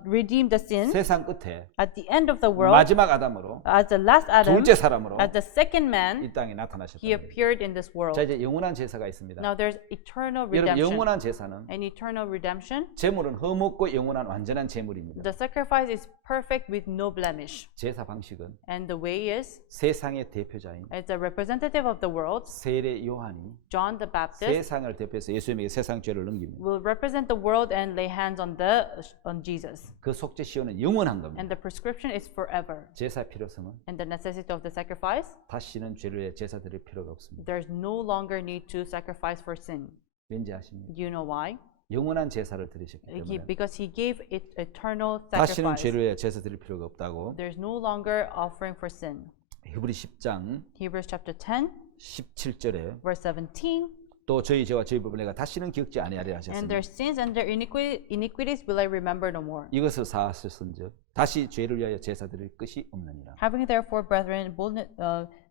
redeem the sin 세상 끝에 at the end of the world, 마지막 아담으로 as the last Adam, 둘째 사람으로 as the second man, 이 땅에 나타나셨다. he appeared in this world. 자 이제 영원한 제사가 있습니다. Now there's eternal 여러분 redemption. 영원한 제사는 And eternal redemption, 제물은 흠없고 영원한 완전한 제물입니다. the sacrifice is perfect with no blemish. 제사 방식은 And the way is, 세상의 대표자인 as a representative of the world, 세례 요한이 John the Baptist 세상을 대표해서 예수님에게 세상 죄를 넘깁니다. will represent the world and lay hands on Jesus. 그 속죄 시효는 영원한 겁니다. And the prescription is forever. 제사 필요성은 And the necessity of the sacrifice, 다시는 죄를 위해 제사 드릴 필요가 없습니다. there's no longer need to sacrifice for sin. 왠지 아십니까? Do you know why? 영원한 제사를 드리셨기 때문에 Because he gave it eternal 다시는 sacrifice. 죄를 위해 제사 드릴 필요가 없다고 There's no longer offering for sin. 히브리 10장 Hebrews chapter 10, 17절에 verse 17. 또 저희 죄와 저희 법을 내가 다시는 기억지 아니하리라 And 하셨습니다. their sins and their iniquities will I remember no more. 이것을 사하셨은즉 다시 죄를 위하여 제사 드릴 것이 없느니라. Having therefore, brethren,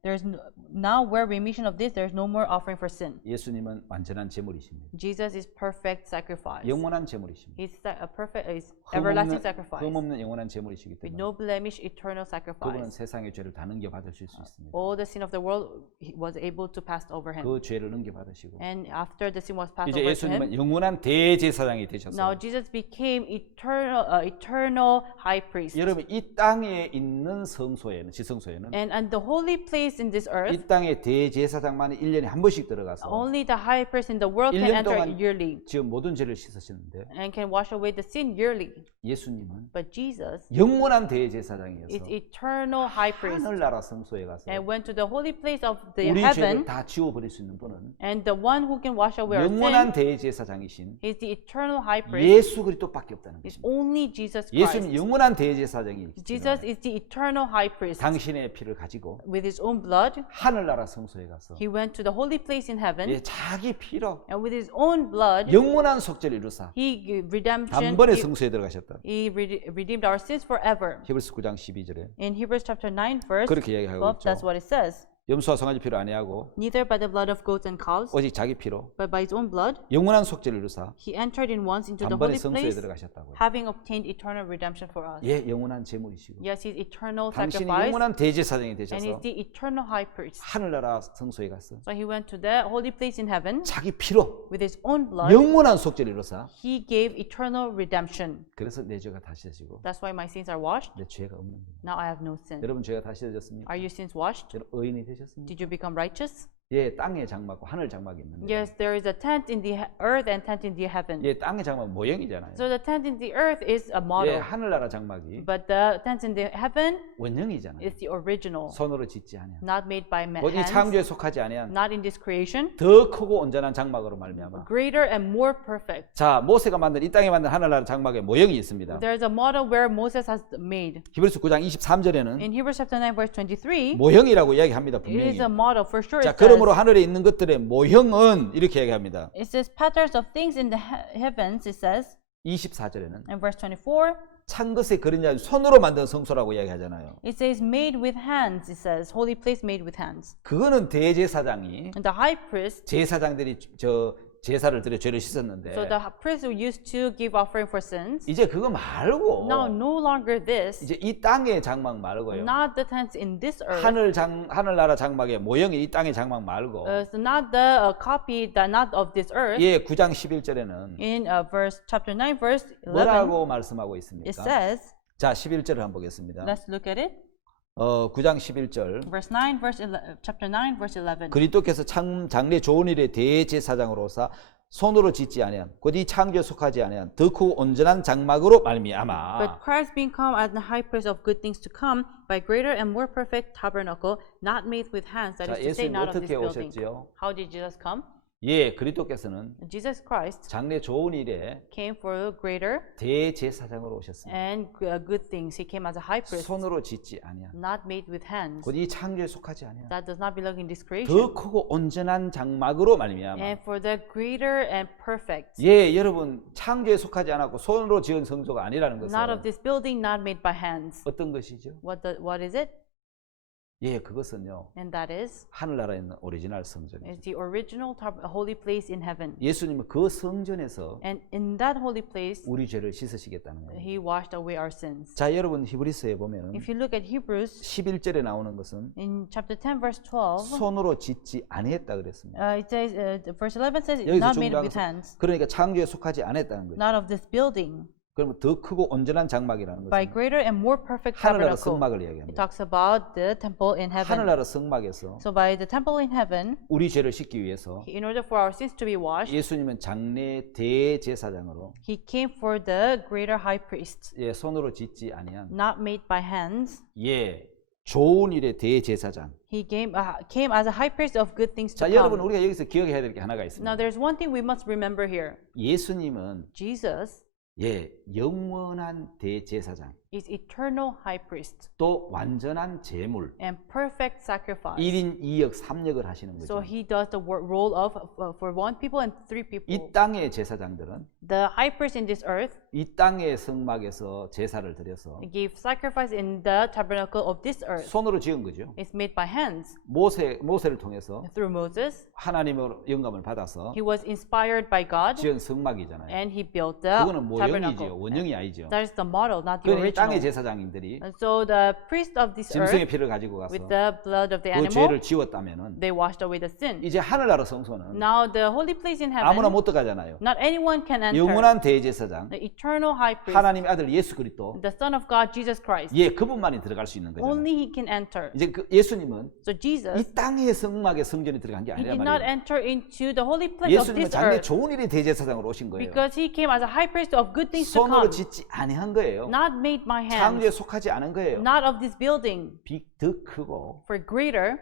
there's now where remission of this, there's no more offering for sin. 예수님은 완전한 제물이십니다. Jesus is perfect sacrifice. 영원한 제물이십니다. He's a perfect, is everlasting sacrifice. 흠없는 영원한 제물이시기 With 때문에 no blemish, eternal 그분은 sacrifice. 세상의 죄를 다 넘겨받으실 수 있습니다. All the sin of the world he was able to pass over him. 그 죄를 넘겨받으시고 And after the sin was passed 이제 over to him, 예수님은 영원한 대제사장이 되셔서 now Jesus became eternal high priest. 여러분 이 땅에 있는 성소에는 지성소에는 And the holy place in this earth, 이 땅에 대제사장만이 1년에 한 번씩 들어가서 only the high priest in the world can 1년 enter 동안 yearly 지금 모든 죄를 씻으시는데 and can wash away the sin yearly. 예수님은 But Jesus 영원한 is 대제사장이어서 eternal high priest 하늘나라 성소에 가서 and went to the holy place of the 우리 죄를 heaven, 다 지워버릴 수 있는 분은 and the one who can wash away our 영원한 sin 대제사장이신 is the eternal high priest, 예수 그리스도밖에 없다는 is 것입니다. only Jesus 예수님 Christ. 영원한 대제사장이 Jesus is the eternal high priest. 당신의 피를 가지고 With his own blood, 하늘나라 성소에 가서 he went to the holy place in heaven, 자기 피로 and with his own blood, 영원한 속죄를 이루사 he redemption. 단번에 성소에 들어가셨다. He redeemed our sins forever. 히브리서 9장 12절에 In Hebrews chapter 9, verse 그렇게 이야기하고 12, that's 있죠. what it says. 염소와 송아지 피로 아니하고 Neither by the blood of goats and cows, 오직 자기 피로 but by his own blood, 영원한 속죄를 이루사 he entered in once into the 단번에 holy 성소에 place, 들어가셨다고요. having obtained eternal redemption for us. 예, 영원한 제물이시고 Yes, he's eternal 당신이 sacrifice, 영원한 대제사장이 and 되셔서 he's the eternal high priest. 하늘나라 성소에 가서 So he went to the holy place in heaven 자기 피로 with his own blood. 영원한 속죄를 이루사 He gave eternal redemption. 그래서 내 죄가 다시해지고 That's why my sins are washed. 내 죄가 없는 거예요. Now I have no sin. 여러분 죄가 다시해졌습니까? Are your sins washed? 여러분 의인이 되셨습니까? Did you become righteous? 예, 땅의 장막과 하늘 장막이 있는데 Yes, there is a tent in the earth and tent in the heaven. 예, 땅의 장막 모형이잖아요. So the tent in the earth is a 예, model, 하늘나라 장막이 but the tent in the heaven 원형이잖아요. is the original, 손으로 짓지 아니한. not made by 이 hands, 창조에 속하지 아니한 not in this creation, 더 크고 온전한 장막으로 말미암아. greater and more perfect. 자, 모세가 만든 이 땅에 만든 하늘나라 장막의 모형이 있습니다. There's a model where Moses has made. 히브리서 9장 23절에는 In Hebrews chapter 9, verse 23, 모형이라고 이야기합니다. it 분명히. is a model for sure. 자, It 그러므로 says, 하늘에 있는 것들의 모형은 이렇게 얘기합니다. it says patterns of things in the heavens, it says, 24절에는 in verse 24, 찬 것에 그린 자 손으로 만든 성소라고 이야기하잖아요. it says made with hands, it says, holy place made with hands. 그거는 대제사장이 And the high priest, 제사장들이 저 제사를 드려 죄를 씻었는데 so the priest who used to give offering for sins, 이제 그거 말고 now no longer this, 이제 이 땅의 장막 말고요. not the tents in this earth, 하늘나라 장막의 모형이 이 땅의 장막 말고 so not the copy, not of this earth. 예, 9장 11절에는 In verse chapter 9, verse 11, 뭐라고 말씀하고 it 있습니까? says, 자, 11절을 한번 보겠습니다. let's look at it. 9장 11절. Verse 9, chapter 9, verse 11. 그리스도께서 장래 좋은 일의 대제사장으로서 손으로 짓지 아니한 곧 이 창조에 속하지 아니한 더 크고 온전한 장막으로 말미암아. But Christ being come as the high priest of good things to come, by greater and more perfect tabernacle, not made with hands, that 자, is to say, 예수님 not of this 어떻게 building. 오셨지요? How did Jesus come? 예, 그리스도께서는 Jesus Christ 장래 좋은 일에 came for greater 대제사장으로 오셨습니다. and good things. He came as a high priest, 손으로 짓지 아니한 not made with hands. 곧 이 창조에 속하지 아니한 That does not belong in this 더 creation. 크고 온전한 장막으로 말미암아. And for the greater and perfect. 예, 여러분 창조에 속하지 않았고 손으로 지은 성소가 아니라는 Not 것은 of this building, not made by hands. 어떤 것이죠? What is it? 예, 그것은요. And that is 하늘나라에 있는 오리지널 성전이죠. the original holy place in heaven. 예수님은 그 성전에서 And in that holy place, 우리 죄를 씻으시겠다는 거예요. He washed away our sins. 자, 여러분 히브리서에 보면은 If you look at Hebrews, 11절에 나오는 것은 in chapter 10, verse 12, 손으로 짓지 아니했다 그랬습니다. it says, verse 11 says, it's 여기서 not made 중요한 with 것은 hands, 그러니까 창조에 속하지 않았다는 거예요. not of this building, 그러면 더 크고 온전한 장막이라는 by 것은 greater and more perfect 하늘나라 tabernacle. 성막을 It 이야기합니다. talks about the temple in heaven. 하늘나라 성막에서 So by the temple in heaven, 우리 죄를 씻기 위해서 in order for our sins to be washed, 예수님은 장래 대제사장으로 He came for the greater high priest, 예, 손으로 짓지 아니한 not made by hands. 예, 좋은 일의 대제사장. He came as a high priest of good things to 자, 여러분 come. 우리가 여기서 기억해야 될 게 하나가 Now 있습니다. there's one thing we must remember here. 예수님은 Jesus 예, 영원한 대제사장, is eternal high priest 또 완전한 제물, and perfect sacrifice. 1인 2역 3역을 하시는 So 거죠. he does the role of for one people and three people. 이 땅의 제사장들은 The high priest in this earth 이 땅의 성막에서 제사를 드려서 gave sacrifice in the tabernacle of this earth. 손으로 지은 거죠. It's made by hands. 모세를 통해서 Through Moses, 하나님으로 영감을 받아서 he was inspired by God 지은 성막이잖아요. and he built the 그거는 모형이죠. tabernacle. 원형이 아니죠. That is the model, not the 그러니 이 땅의 original. 제사장님들이 And so the priest of this 짐승의 earth, 피를 가지고 가서 with the blood of the 그 animal, 죄를 지웠다면은 they washed away the sin. 이제 하늘나라 성소는 Now the holy place in 아무나 heaven, 못 들어가잖아요. not anyone can enter. 영원한 대제사장, The eternal high priest, 하나님의 아들 예수 그리스도, the Son of God, Jesus Christ. 예, 그분만이 들어갈 수 있는 거잖아요. Only he can enter. 이제 그 예수님은 So Jesus, 이 땅의 성막의 성전에 들어간 게 he 아니란 did not 말이에요. enter into the holy place of 예수님은 this 장래 earth 좋은 일의 대제사장으로 오신 거예요. because he came as a high priest of good things to 손으로 come, 짓지 아니한 거예요. not made by 창조에 hands, 속하지 않은 거예요. not of this building, 더 크고 for greater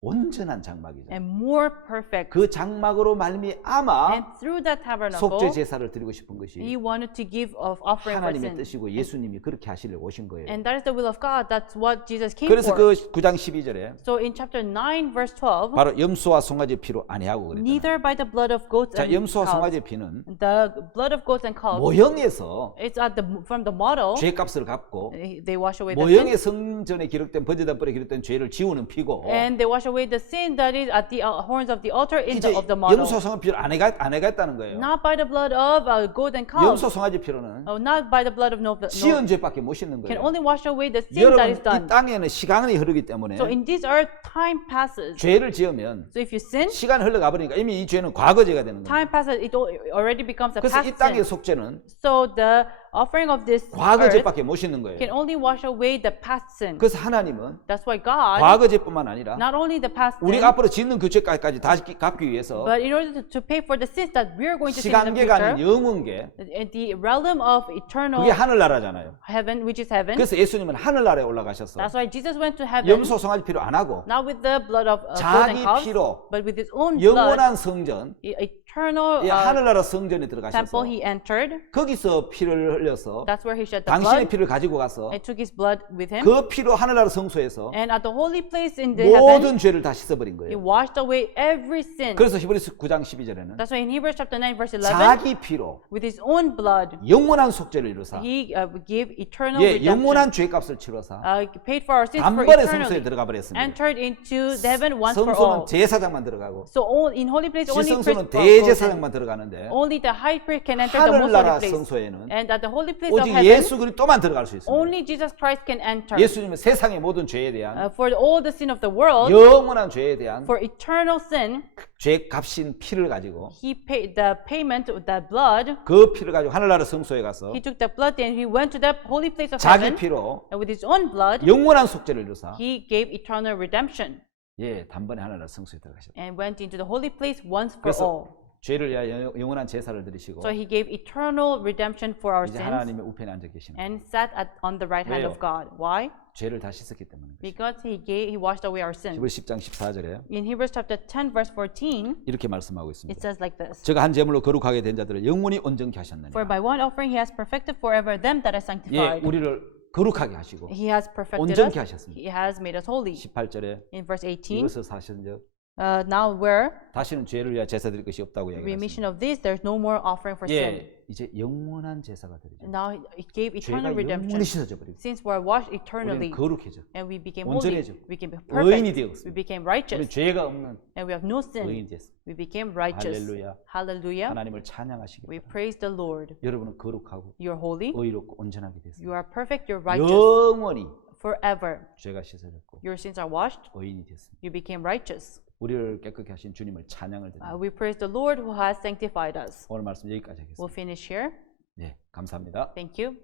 온전한 장막이죠. and more perfect. 그 장막으로 말미암아 And through that 속죄 tabernacle, 제사를 드리고 싶은 he 것이 wanted to give of offering for 하나님의 sin. 뜻이고 예수님이 그렇게 하시려고 오신 거예요. And that is the will of God. That's what Jesus came 그래서 for. 그 9장 12절에 So in chapter 9, verse 12, 바로 염소와 송아지 피로 아니하고 그랬잖아요. neither by the blood of goats 자, and 염소와 calves. 송아지 피는 The blood of goats and calves, 모형에서 it's from the model. 죄값을 갚고 They wash away the sin. 모형의 성전에 기록된 번제단불에 기록된 죄를 지우는 피고 And they wash away the sin that is at the horns of the altar in 이제 of the model. 염소 송아지 피를 안 해갔다는 거예요. Not by the blood of goat and calves. 염소 송아지 피로는 Not by the blood of no, 지은 죄밖에 못 씻는 can 거예요. only wash away the sin 여러분 that is 이 done. 땅에는 시간이 흐르기 때문에 So in this earth, time passes. 죄를 지으면 So if you sin, 시간이 흘러가 버리니까 이미 이 죄는 과거죄가 되는 거예요. time passes. It already becomes a 그래서 past 이 땅의 sin. 속죄는 So the offering of this earth 과거죄밖에 못 씻는 can 거예요. only wash away the past sin. 그래서 하나님은 That's why God, 과거죄뿐만 아니라 not only the past sin, 우리가 앞으로 짓는 그 죄까지 다 갚기 위해서 but in order to pay for the sins that we are going to sin in the 시간계가 아닌 future, 영원계 in the realm of eternal 그게 하늘나라잖아요. heaven, which is heaven. 그래서 예수님은 하늘나라에 올라가셔서 That's why Jesus went to heaven, 염소 송아지 피로 안 하고 not with the blood of goats 자기 and calves, 피로 but with his own blood, 영원한 성전, eternal 이 하늘나라 성전에 들어가셔서 temple he entered. 거기서 피를 흘려서 That's where he shed the 당신의 blood 피를 가지고 가서 and took his blood with him. 그 피로 하늘나라 성소에서 And at the holy place in the heaven, 모든 죄를 다 씻어버린 he 거예요. washed away every sin. 그래서 히브리서 9장 12절에는 That's why in Hebrews chapter 9 verse 11, 자기 피로 with his own blood, 영원한 속죄를 이루사 he gave eternal 예, redemption. 영원한 죄값을 치러사 Paid for our sins for 단번에 성소에 eternally. 들어가 버렸습니다. Entered into the heaven once for 성소는 all. 제사장만 들어가고 So in holy place only 지성소는 priest goes in. 대제사장만 들어가는데 Only the high priest can enter the most 하늘나라 holy place. 성소에는 And at the holy place of 오직 heaven, 예수 그리스도만 들어갈 수 있습니다. only Jesus Christ can enter. 예수님은 세상의 모든 죄에 대한 For all the sin of the world, 영원한 죄에 대한 for eternal sin, 죄값인 피를 가지고 he paid the payment with the blood. 그 피를 가지고 하늘나라 성소에 가서 He took the blood and he went to the holy place of 자기 heaven. 피로 And with his own blood, 영원한 속죄를 이루사 he gave eternal redemption 예, 단번에 하늘나라 성소에 들어가셨다. and went into the holy place once for 그래서 all. 죄를 위하여 영원한 제사를 드리시고 So he gave eternal redemption for our 이제 sins 하나님의 우편에 앉아 계시는 거예요. and sat on the right hand 왜요? of God. Why? 죄를 다 씻었기 때문에. because he washed away our sins. 히브리 10장 14절에 In Hebrews chapter 10 verse 14, 이렇게 말씀하고 it 있습니다. says like this. 제가 한 제물로 거룩하게 된 자들을 영원히 온전케 하셨느니라. For by one offering he has perfected forever them that are 예, sanctified. 우리를 거룩하게 하시고 He has perfected 온전케 us. 하셨습니다. He has made us holy. 18절에 In verse 18, 이것을 사실은즉 now where 다시는 죄를 위하여 제사 드릴 것이 없다고 얘기했습니다. remission of this, there's no more offering for sin. 예, 이제 영원한 제사가 되죠. Now it gave eternal 죄가 redemption. 영원히 씻어져 버리고 Since we are washed 우리는 eternally 거룩해져. and we became 온전해져. holy, we became 의인이 perfect, 되었습니다. we became 우리 righteous, 죄가 없는 and we have no sin. 의인이 됐습니다. We became righteous. 할렐루야. Hallelujah. 하나님을 찬양하시기 We 바랍니다. praise the Lord. 여러분은 거룩하고 You're holy. 의롭고 온전하게 You 됐습니다. are perfect. You're righteous. 영원히 Forever. 죄가 씻어졌고 Your sins are washed. 의인이 됐습니다. You became righteous. 우리를 깨끗게 하신 주님을 찬양을 드립니다. We praise the Lord who has sanctified us. 오늘 말씀 여기까지 We'll 하겠습니다. finish here. 네, 감사합니다. Thank you.